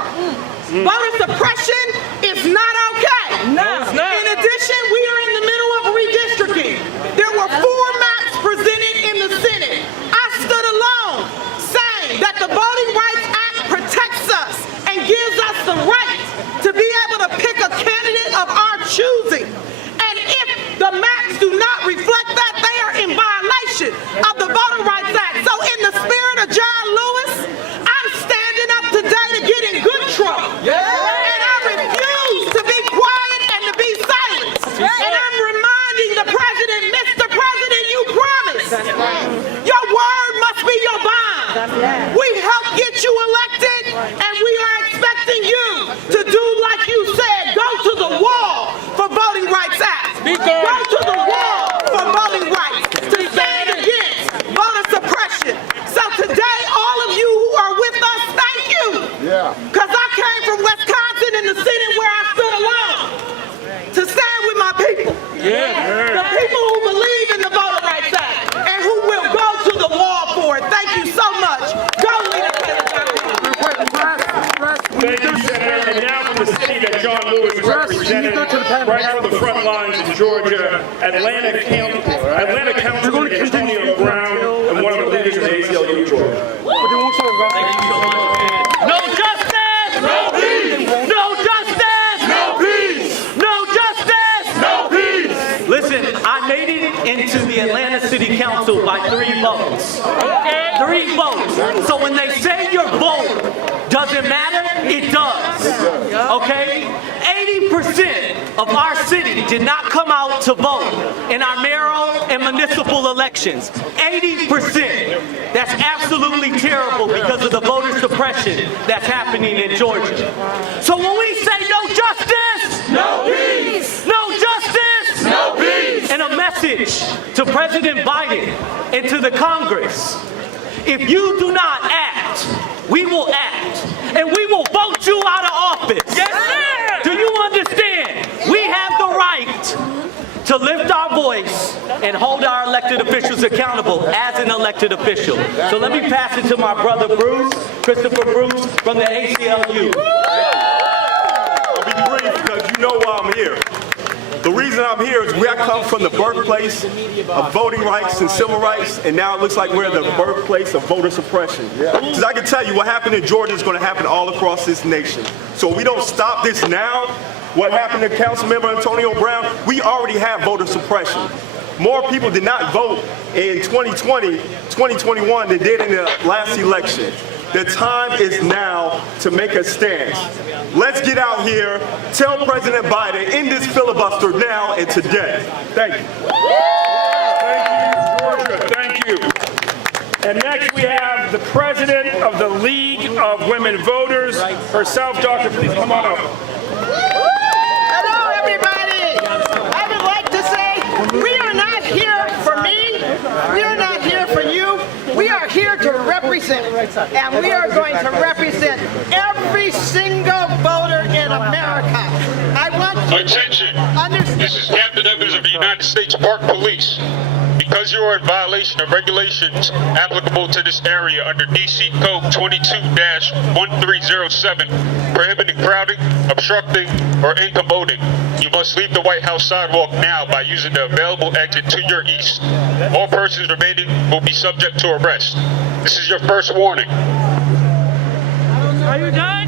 Voter suppression is not okay. No, it's not. In addition, we are in the middle of redistricting. There were 4 maps presented in the Senate. I stood alone saying that the Voting Rights Act protects us and gives us the right to be able to pick a candidate of our choosing. And if the maps do not reflect that, they are in violation of the Voting Rights Act. So in the spirit of John Lewis, I'm standing up today to get in good trouble. Yeah. And I refuse to be quiet and to be silent. And I'm reminding the president, Mr. President, you promised. Your word must be your bond. We helped get you elected, and we are expecting you to do like you said, go to the wall for Voting Rights Act. Go to the wall for voting rights, to stand against voter suppression. So today, all of you who are with us, thank you. Yeah. Because I came from Wisconsin in the Senate where I stood alone to stand with my people. Yeah. The people who believe in the Voter Rights Act and who will go to the wall for it. Thank you so much. Go, Lena Taylor. Thank you, Senator. And now from the city that John Lewis represented, right from the front lines in Georgia, Atlanta County Councilman Antonio Brown, and one of the leaders of the ACLU, Georgia. No justice! No peace! No justice! No peace! No justice! No peace! Listen, I made it into the Atlanta City Council by 3 votes. Okay. 3 votes. So when they say your vote doesn't matter, it does. Okay? 80% of our city did not come out to vote in our mayoral and municipal elections. 80%. That's absolutely terrible because of the voter suppression that's happening in Georgia. So when we say no justice, no peace, no justice, no peace, and a message to President Biden and to the Congress, if you do not act, we will act, and we will vote you out of office. Yes, sir. Do you understand? We have the right to lift our voice place and hold our elected officials accountable as an elected official. So let me pass it to my brother Bruce, Christopher Bruce from the ACLU. I'll be brief because you know why I'm here. The reason I'm here is I come from the birthplace of voting rights and civil rights, and now it looks like we're the birthplace of voter suppression. Because I can tell you what happened in Georgia is going to happen all across this nation. So we don't stop this now. What happened to Councilmember Antonio Brown, we already have voter suppression. More people did not vote in 2020, 2021 than did in the last election. The time is now to make a stance. Let's get out here, tell President Biden, end this filibuster now and today. Thank you. Thank you, Georgia. Thank you. And next we have the president of the League of Women Voters herself. Doctor, please come on up. Hello, everybody. I would like to say we are not here for me. We are not here for you. We are here to represent, and we are going to represent every single voter in America. I want you Attention. to understand. This is Captain Evans of the United States Park Police. Because you are in violation of regulations applicable to this area under DC Code 22-1307, prohibiting crowding, obstructing, or incommoding, you must leave the White House sidewalk now by using the available exit to your east. All persons remaining will be subject to arrest. This is your first warning. Are you done?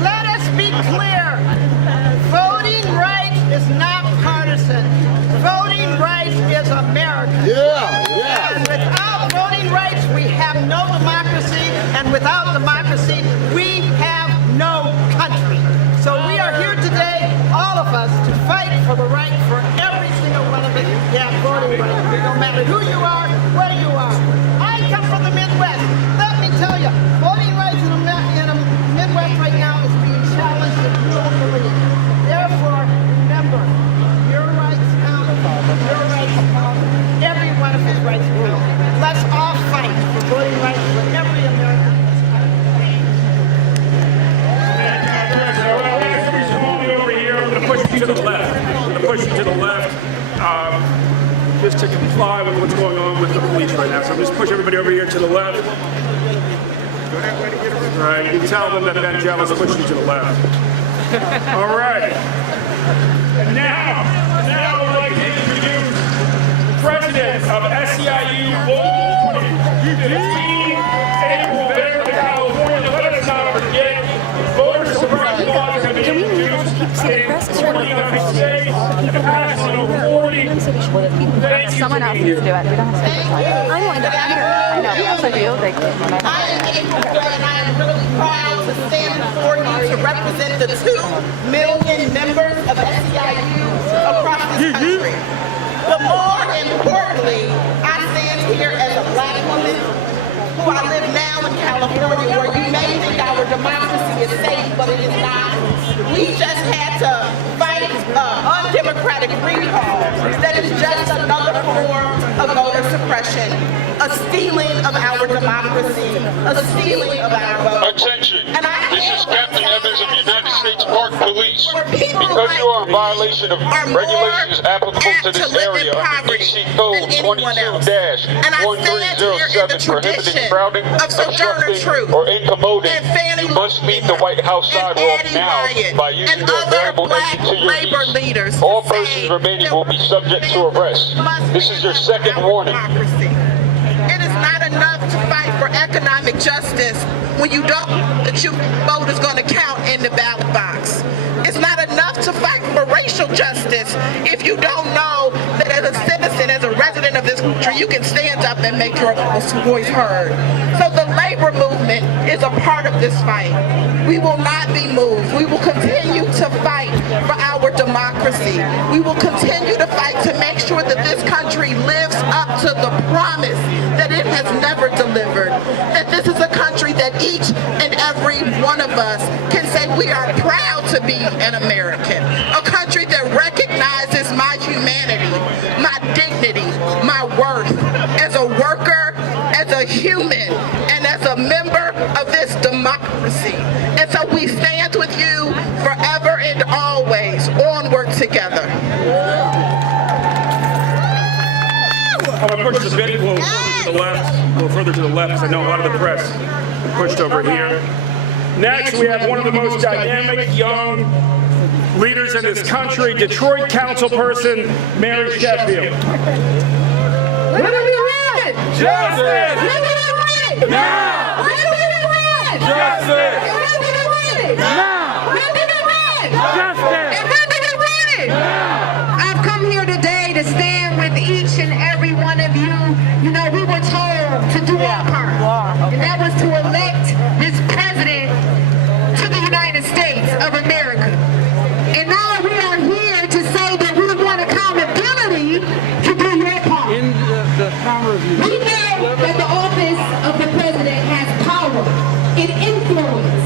Let us be clear. Voting rights is not partisan. Voting rights is American. And without voting rights, we have no democracy. And without democracy, we have no country. So we are here today, all of us, to fight for the right for every single one of us to have voting rights. No matter who you are, where you are. I come from the Midwest. Let me tell you, voting rights in the Midwest right now is being challenged if you don't believe. Therefore, remember, your rights count. Your rights count. Every one of his rights count. Let's all fight for voting rights for every American. I'm going to push you to the left. Just to comply with what's going on with the police right now. So I'm just push everybody over here to the left. All right, you can tell them that Ben Jealous pushed you to the left. All right. And now I'd like to introduce the president of SEIU Local 2015, April Bear, California. Let us not forget, voter suppression laws have been introduced in 40 United States. Someone else needs to do it. We don't have to take the time. I'm going to here. I know. Yes, I do. I am April Bear, and I am really proud to stand before you to represent the 2 million members of SEIU across this country. But more importantly, I stand here as a black woman who I live now in California, where you may think our democracy is safe, but it is not. We just had to fight undemocratic recall that is just another form of voter suppression, a stealing of our democracy, a stealing of our vote. Attention. This is Captain Evans of the United States Park Police. Because you are in violation of regulations applicable to this area under DC Code 22-1307, prohibiting crowding, obstructing, or incommoding, you must leave the White House sidewalk now by using the available exit to your east. All persons remaining will be subject to arrest. This is your second warning. It is not enough to fight for economic justice when you don't that your vote is going to count in the ballot box. It's not enough to fight for racial justice if you don't know that as a citizen, as a resident of this country, you can stand up and make your voice heard. So the labor movement is a part of this fight. We will not be moved. We will continue to fight for our democracy. We will continue to fight to make sure that this country lives up to the promise that it has never delivered. That this is a country that each and every one of us can say we are proud to be an American. A country that recognizes my humanity, my dignity, my worth as a worker, as a human, and as a member of this democracy. And so we stand with you forever and always, onward together. to the left, a little further to the left, because I know a lot of the press pushed over here. Next, we have one of the most dynamic young leaders in this country, Detroit councilperson Mary Sheffield. When do we run? Justice! When do we run? Now! When do we run? Justice! When do we run? Now! When do we run? Justice! And when do we run? Now! I've come here today to stand with each and every one of you. You know, we were told to do our part, and that was to elect this president to the United States of America. And now we are here to say that we want accountability to do your part. We know that the office of the president has power and influence,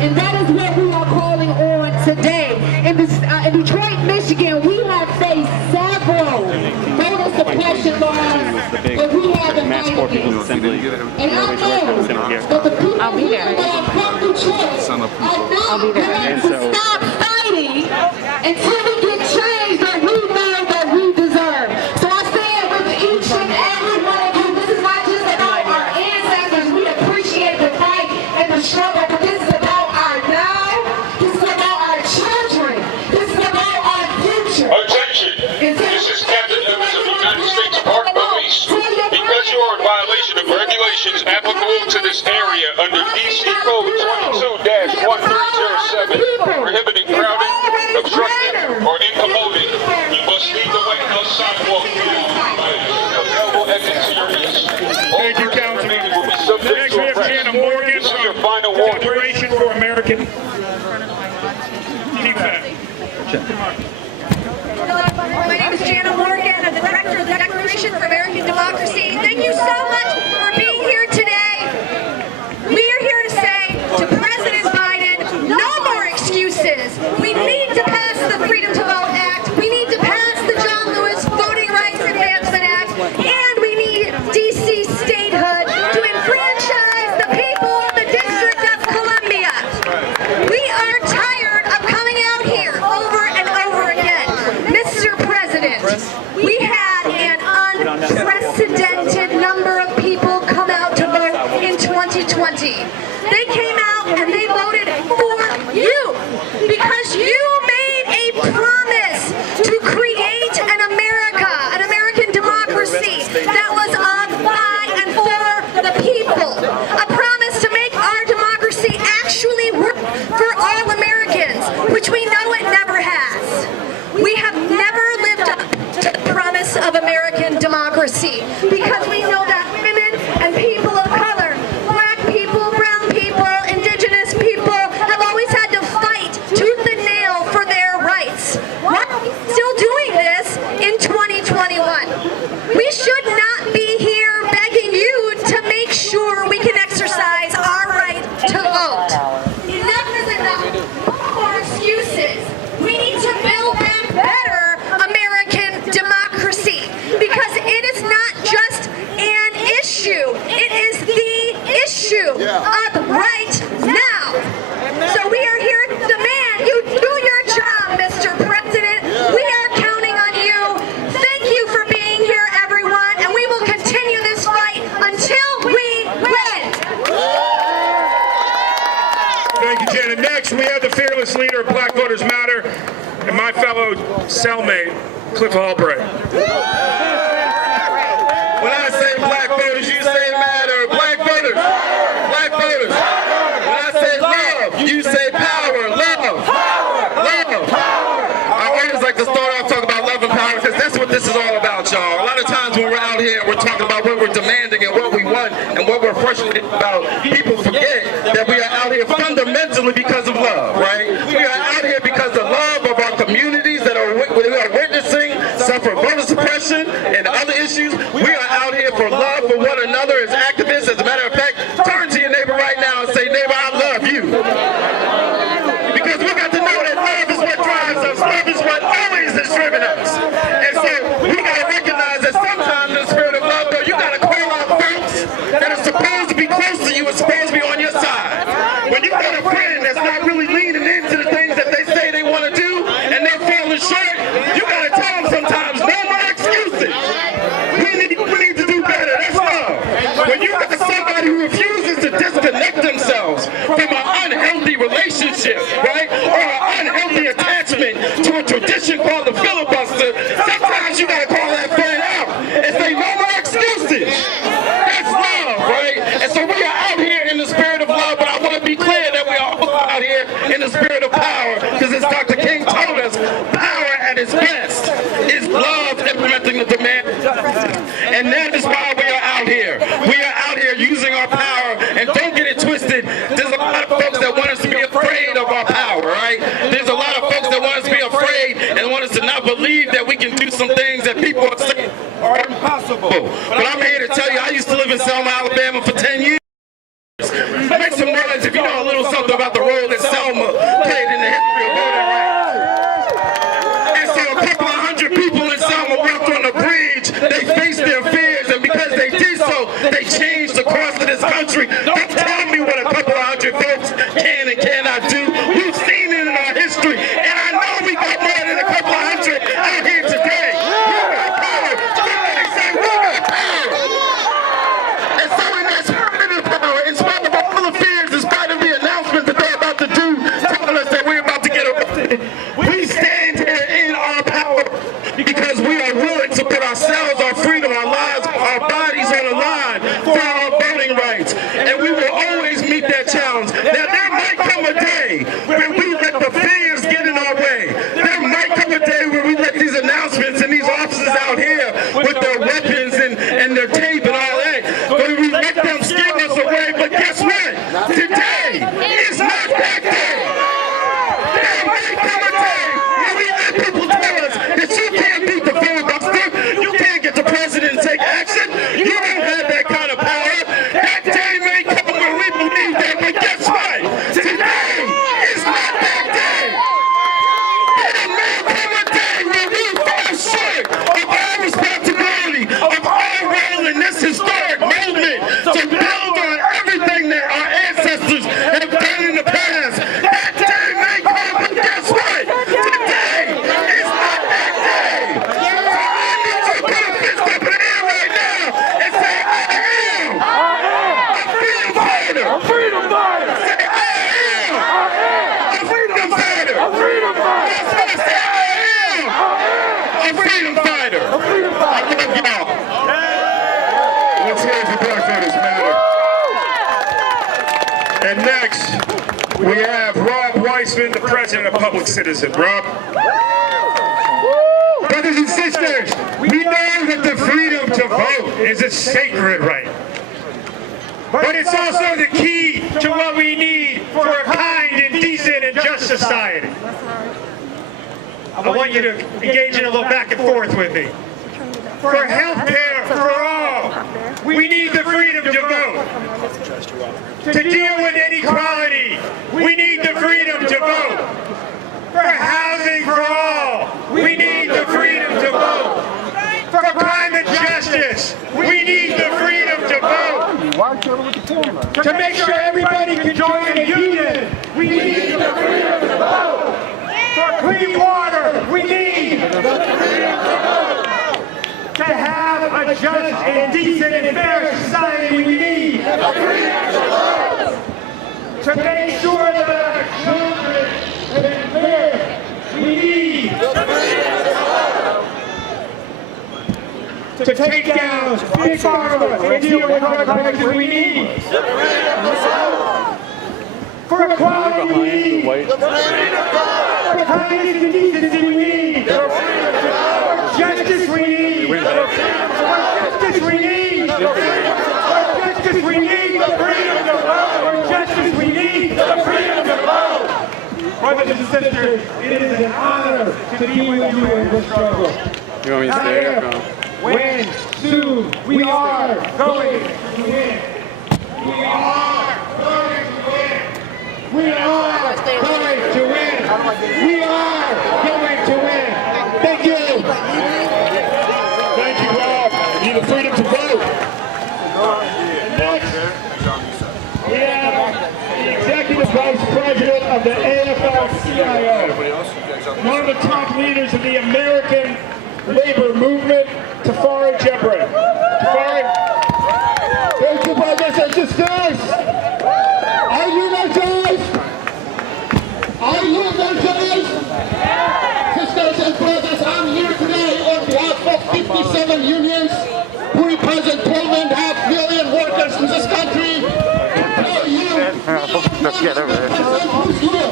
and that is what we are calling on today. In Detroit, Michigan, we have faced several voter suppression laws that we have in mind. And I know that the people that have come to Detroit are not willing to stop fighting until we get change that we know that we deserve. So I stand with each and every one of you. This is not just about our ancestors. We appreciate the fight and the struggle, but this is about our now. This is about our children. This is about our future. Attention! This is Captain Evans of the United States Park Police. Because you are in violation of regulations applicable to this area under DC Code 22-1307, prohibiting crowding, obstructing, or incommoding, you must leave the White House sidewalk available exit to your east. Thank you, Councilman. Next, we have Jana Morgan from Federation for American. Keep that. My name is Jana Morgan. I'm the director of the Declaration for American Democracy. Thank you so much for being here today. We are here to say to President Biden, no more excuses. We need to pass the Freedom to Vote Act. We need to pass the John Lewis Voting Rights Advancement Act. And we need DC statehood to enfranchise the people of the District of Columbia. We are tired of coming out here over and over again. Mr. President, we had an unprecedented number of people come out to vote in 2020. They came out and they voted for you because you made a promise to create an America, an American democracy that was of, by, and for the people. A promise to make our democracy actually work for all Americans, which we know it never has. We have never lived up to the promise of American democracy because we know that women and people of color, black people, brown people, indigenous people have always had to fight tooth and nail for their rights. Why are we still doing this in 2021? We should not be here begging you to make sure we can exercise our right to vote. Enough is enough. No more excuses. We need to build a better American democracy because it is not just an issue. It is the issue of right now. So we are here to demand you do your job, Mr. President. We are counting on you. Thank you for being here, everyone, and we will continue this fight until we win. Thank you, Jana. Next, we have the fearless leader of Black Voters Matter and my fellow cellmate, Cliff Albright. When I say black voters, you say matter. Black voters. Black voters. When I say love, you say power. Love. Love. I always like to start off talking about love and power because that's what this is all about, y'all. A lot of times when we're out here, we're talking about what we're demanding and what we want and what we're frustrated about. People forget that we are out here fundamentally because of love, right? We are out here because of love of our communities that we are witnessing suffer voter suppression and other issues. We are out here for love for one another as activists. As a matter of fact, turn to your neighbor right now and say, neighbor, I love you. Because we got to know that love is what drives us. Love is what always has driven us. And so we got to recognize that sometimes in the spirit of love, though, you got to call out folks that are supposed to be close to you and supposed to be on your side. When you got a friend that's not really leaning into the things that they say they want to do and they're falling short, you got to tell them sometimes, no more excuses. We need to do better. That's love. of power, because as Dr. King told us, power at its best is love implementing the demand. And that is why we are out here. We are out here using our power, and don't get it twisted. There's a lot of folks that want us to be afraid of our power, right? There's a lot of folks that want us to be afraid and want us to not believe that we can do some things that people are saying are impossible. But I'm here to tell you, I used to live in Selma, Alabama for 10 years. Make some noise if you know a little something about the role that Selma played in the history of voting rights. And so a couple of hundred people in Selma walked on the bridge. They faced their fears, and because they did so, they changed the course of this country. Don't tell me what a couple of hundred folks can and cannot do. We've seen it in our history, and I know we got more than a couple of hundred out here today. We got power. Somebody say we got power. And so in that spirit of power, in spite of all the fears, in spite of the announcement that they're about to do, telling us that we're about to get arrested, we stand here in our power because we are willing to put ourselves, our freedom, our lives, our bodies on the line for our voting rights. And we will always meet that challenge. Now, there might come a day when we let the fears get in our way. There might come a day where we let these announcements and these officers out here with their weapons and their tape and all that, but we let them scare us away. But guess what? Today is not that day. There may come a day when we let people tell us that you can't beat the filibuster, you can't get the president to take action, you don't have that kind of power. That day may come when we believe that, but guess what? Today is not that day. There may come a day when we fall short of our responsibility, of our role in this historic movement to build on everything that our ancestors have done in the past. That day may come, but guess what? Today is not that day. So I need you to put a fist up in the air right now and say, I am a freedom fighter. A freedom fighter. Say, I am a freedom fighter. A freedom fighter. Say, I am a freedom fighter. A freedom fighter. I love y'all. Let's hear it for Black Voters Matter. And next, we have Rob Weisman, the president of Public Citizen. Rob. Brothers and sisters, we know that the freedom to vote is a sacred right. But it's also the key to what we need for a kind and decent and just society. I want you to engage in a little back and forth with me. For health care for all, we need the freedom to vote. To deal with inequality, we need the freedom to vote. For housing for all, we need the freedom to vote. For climate justice, we need the freedom to vote. To make sure everybody can join a union, we need the freedom to vote. For clean water, we need the freedom to vote. To have a just and decent and fair society, we need the freedom to vote. To make sure that our children can live, we need the freedom to vote. To take down big pharma and deal with drug prices, we need the freedom to vote. For equality, we need the freedom to vote. For kindness and decency, we need the freedom to vote. For justice, we need the freedom to vote. For justice, we need the freedom to vote. For justice, we need the freedom to vote. For justice, we need the freedom to vote. Brothers and sisters, it is an honor to be with you in this struggle. You want me to stay here? When soon we are going to win. We are going to win. We are going to win. We are going to win. Thank you. Thank you, Rob. You need the freedom to vote. Next, we have the Executive Vice President of the AFL-CIO, one of the top leaders of the American labor movement, Tafari Jebrin. Tafari. Thank you, brothers and sisters. Are you energized? Are you energized? Sisters and brothers, I'm here today on behalf of 57 unions who represent 12.5 million workers in this country to tell you who's here.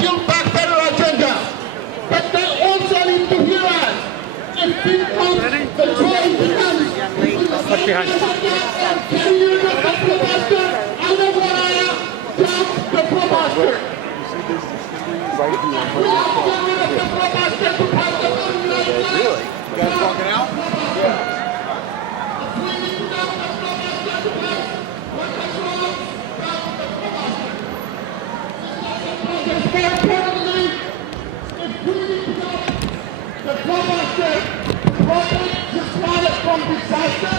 Build Back Better agenda. But they also need to hear us. If people, the choice becomes Look behind you. the filibuster. Right here. Really? You guys walking out? Yeah. The filibuster responded from disaster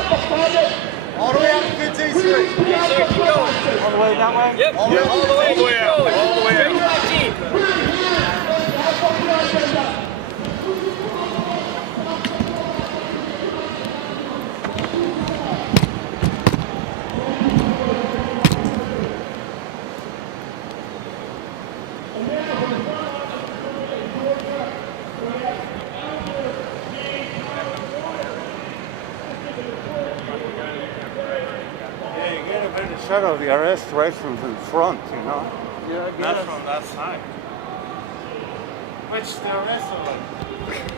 all the way out to 15th Street. All the way that way? Yep. All the way out. All the way out. Shadow the arrest right from the front, you know? Yeah, not from that side. Which the arrest are like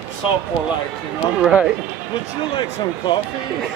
so polite, you know? Right. Would you like some coffee?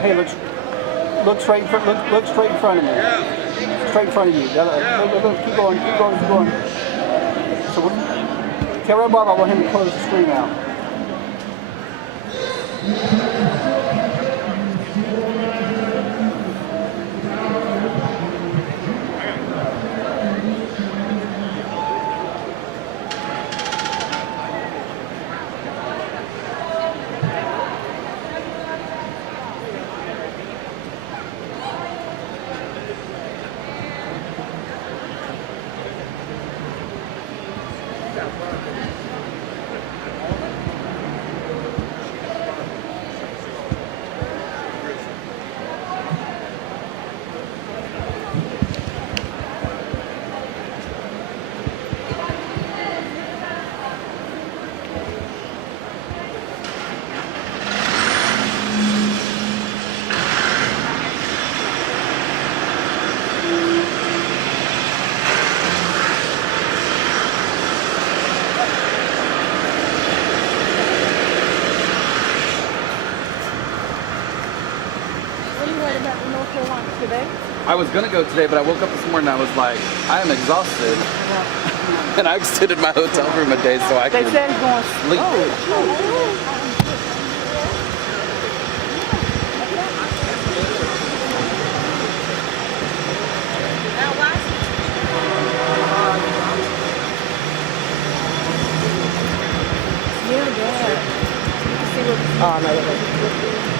Hey, look straight in front. Look straight in front of me. Yeah. Straight in front of you. Look, keep going. So tell Red Barber I want him to close the stream out. I was gonna go today, but I woke up this morning and I was like, I am exhausted. And I extended my hotel room a day so I could said it's going sleep. Oh, no,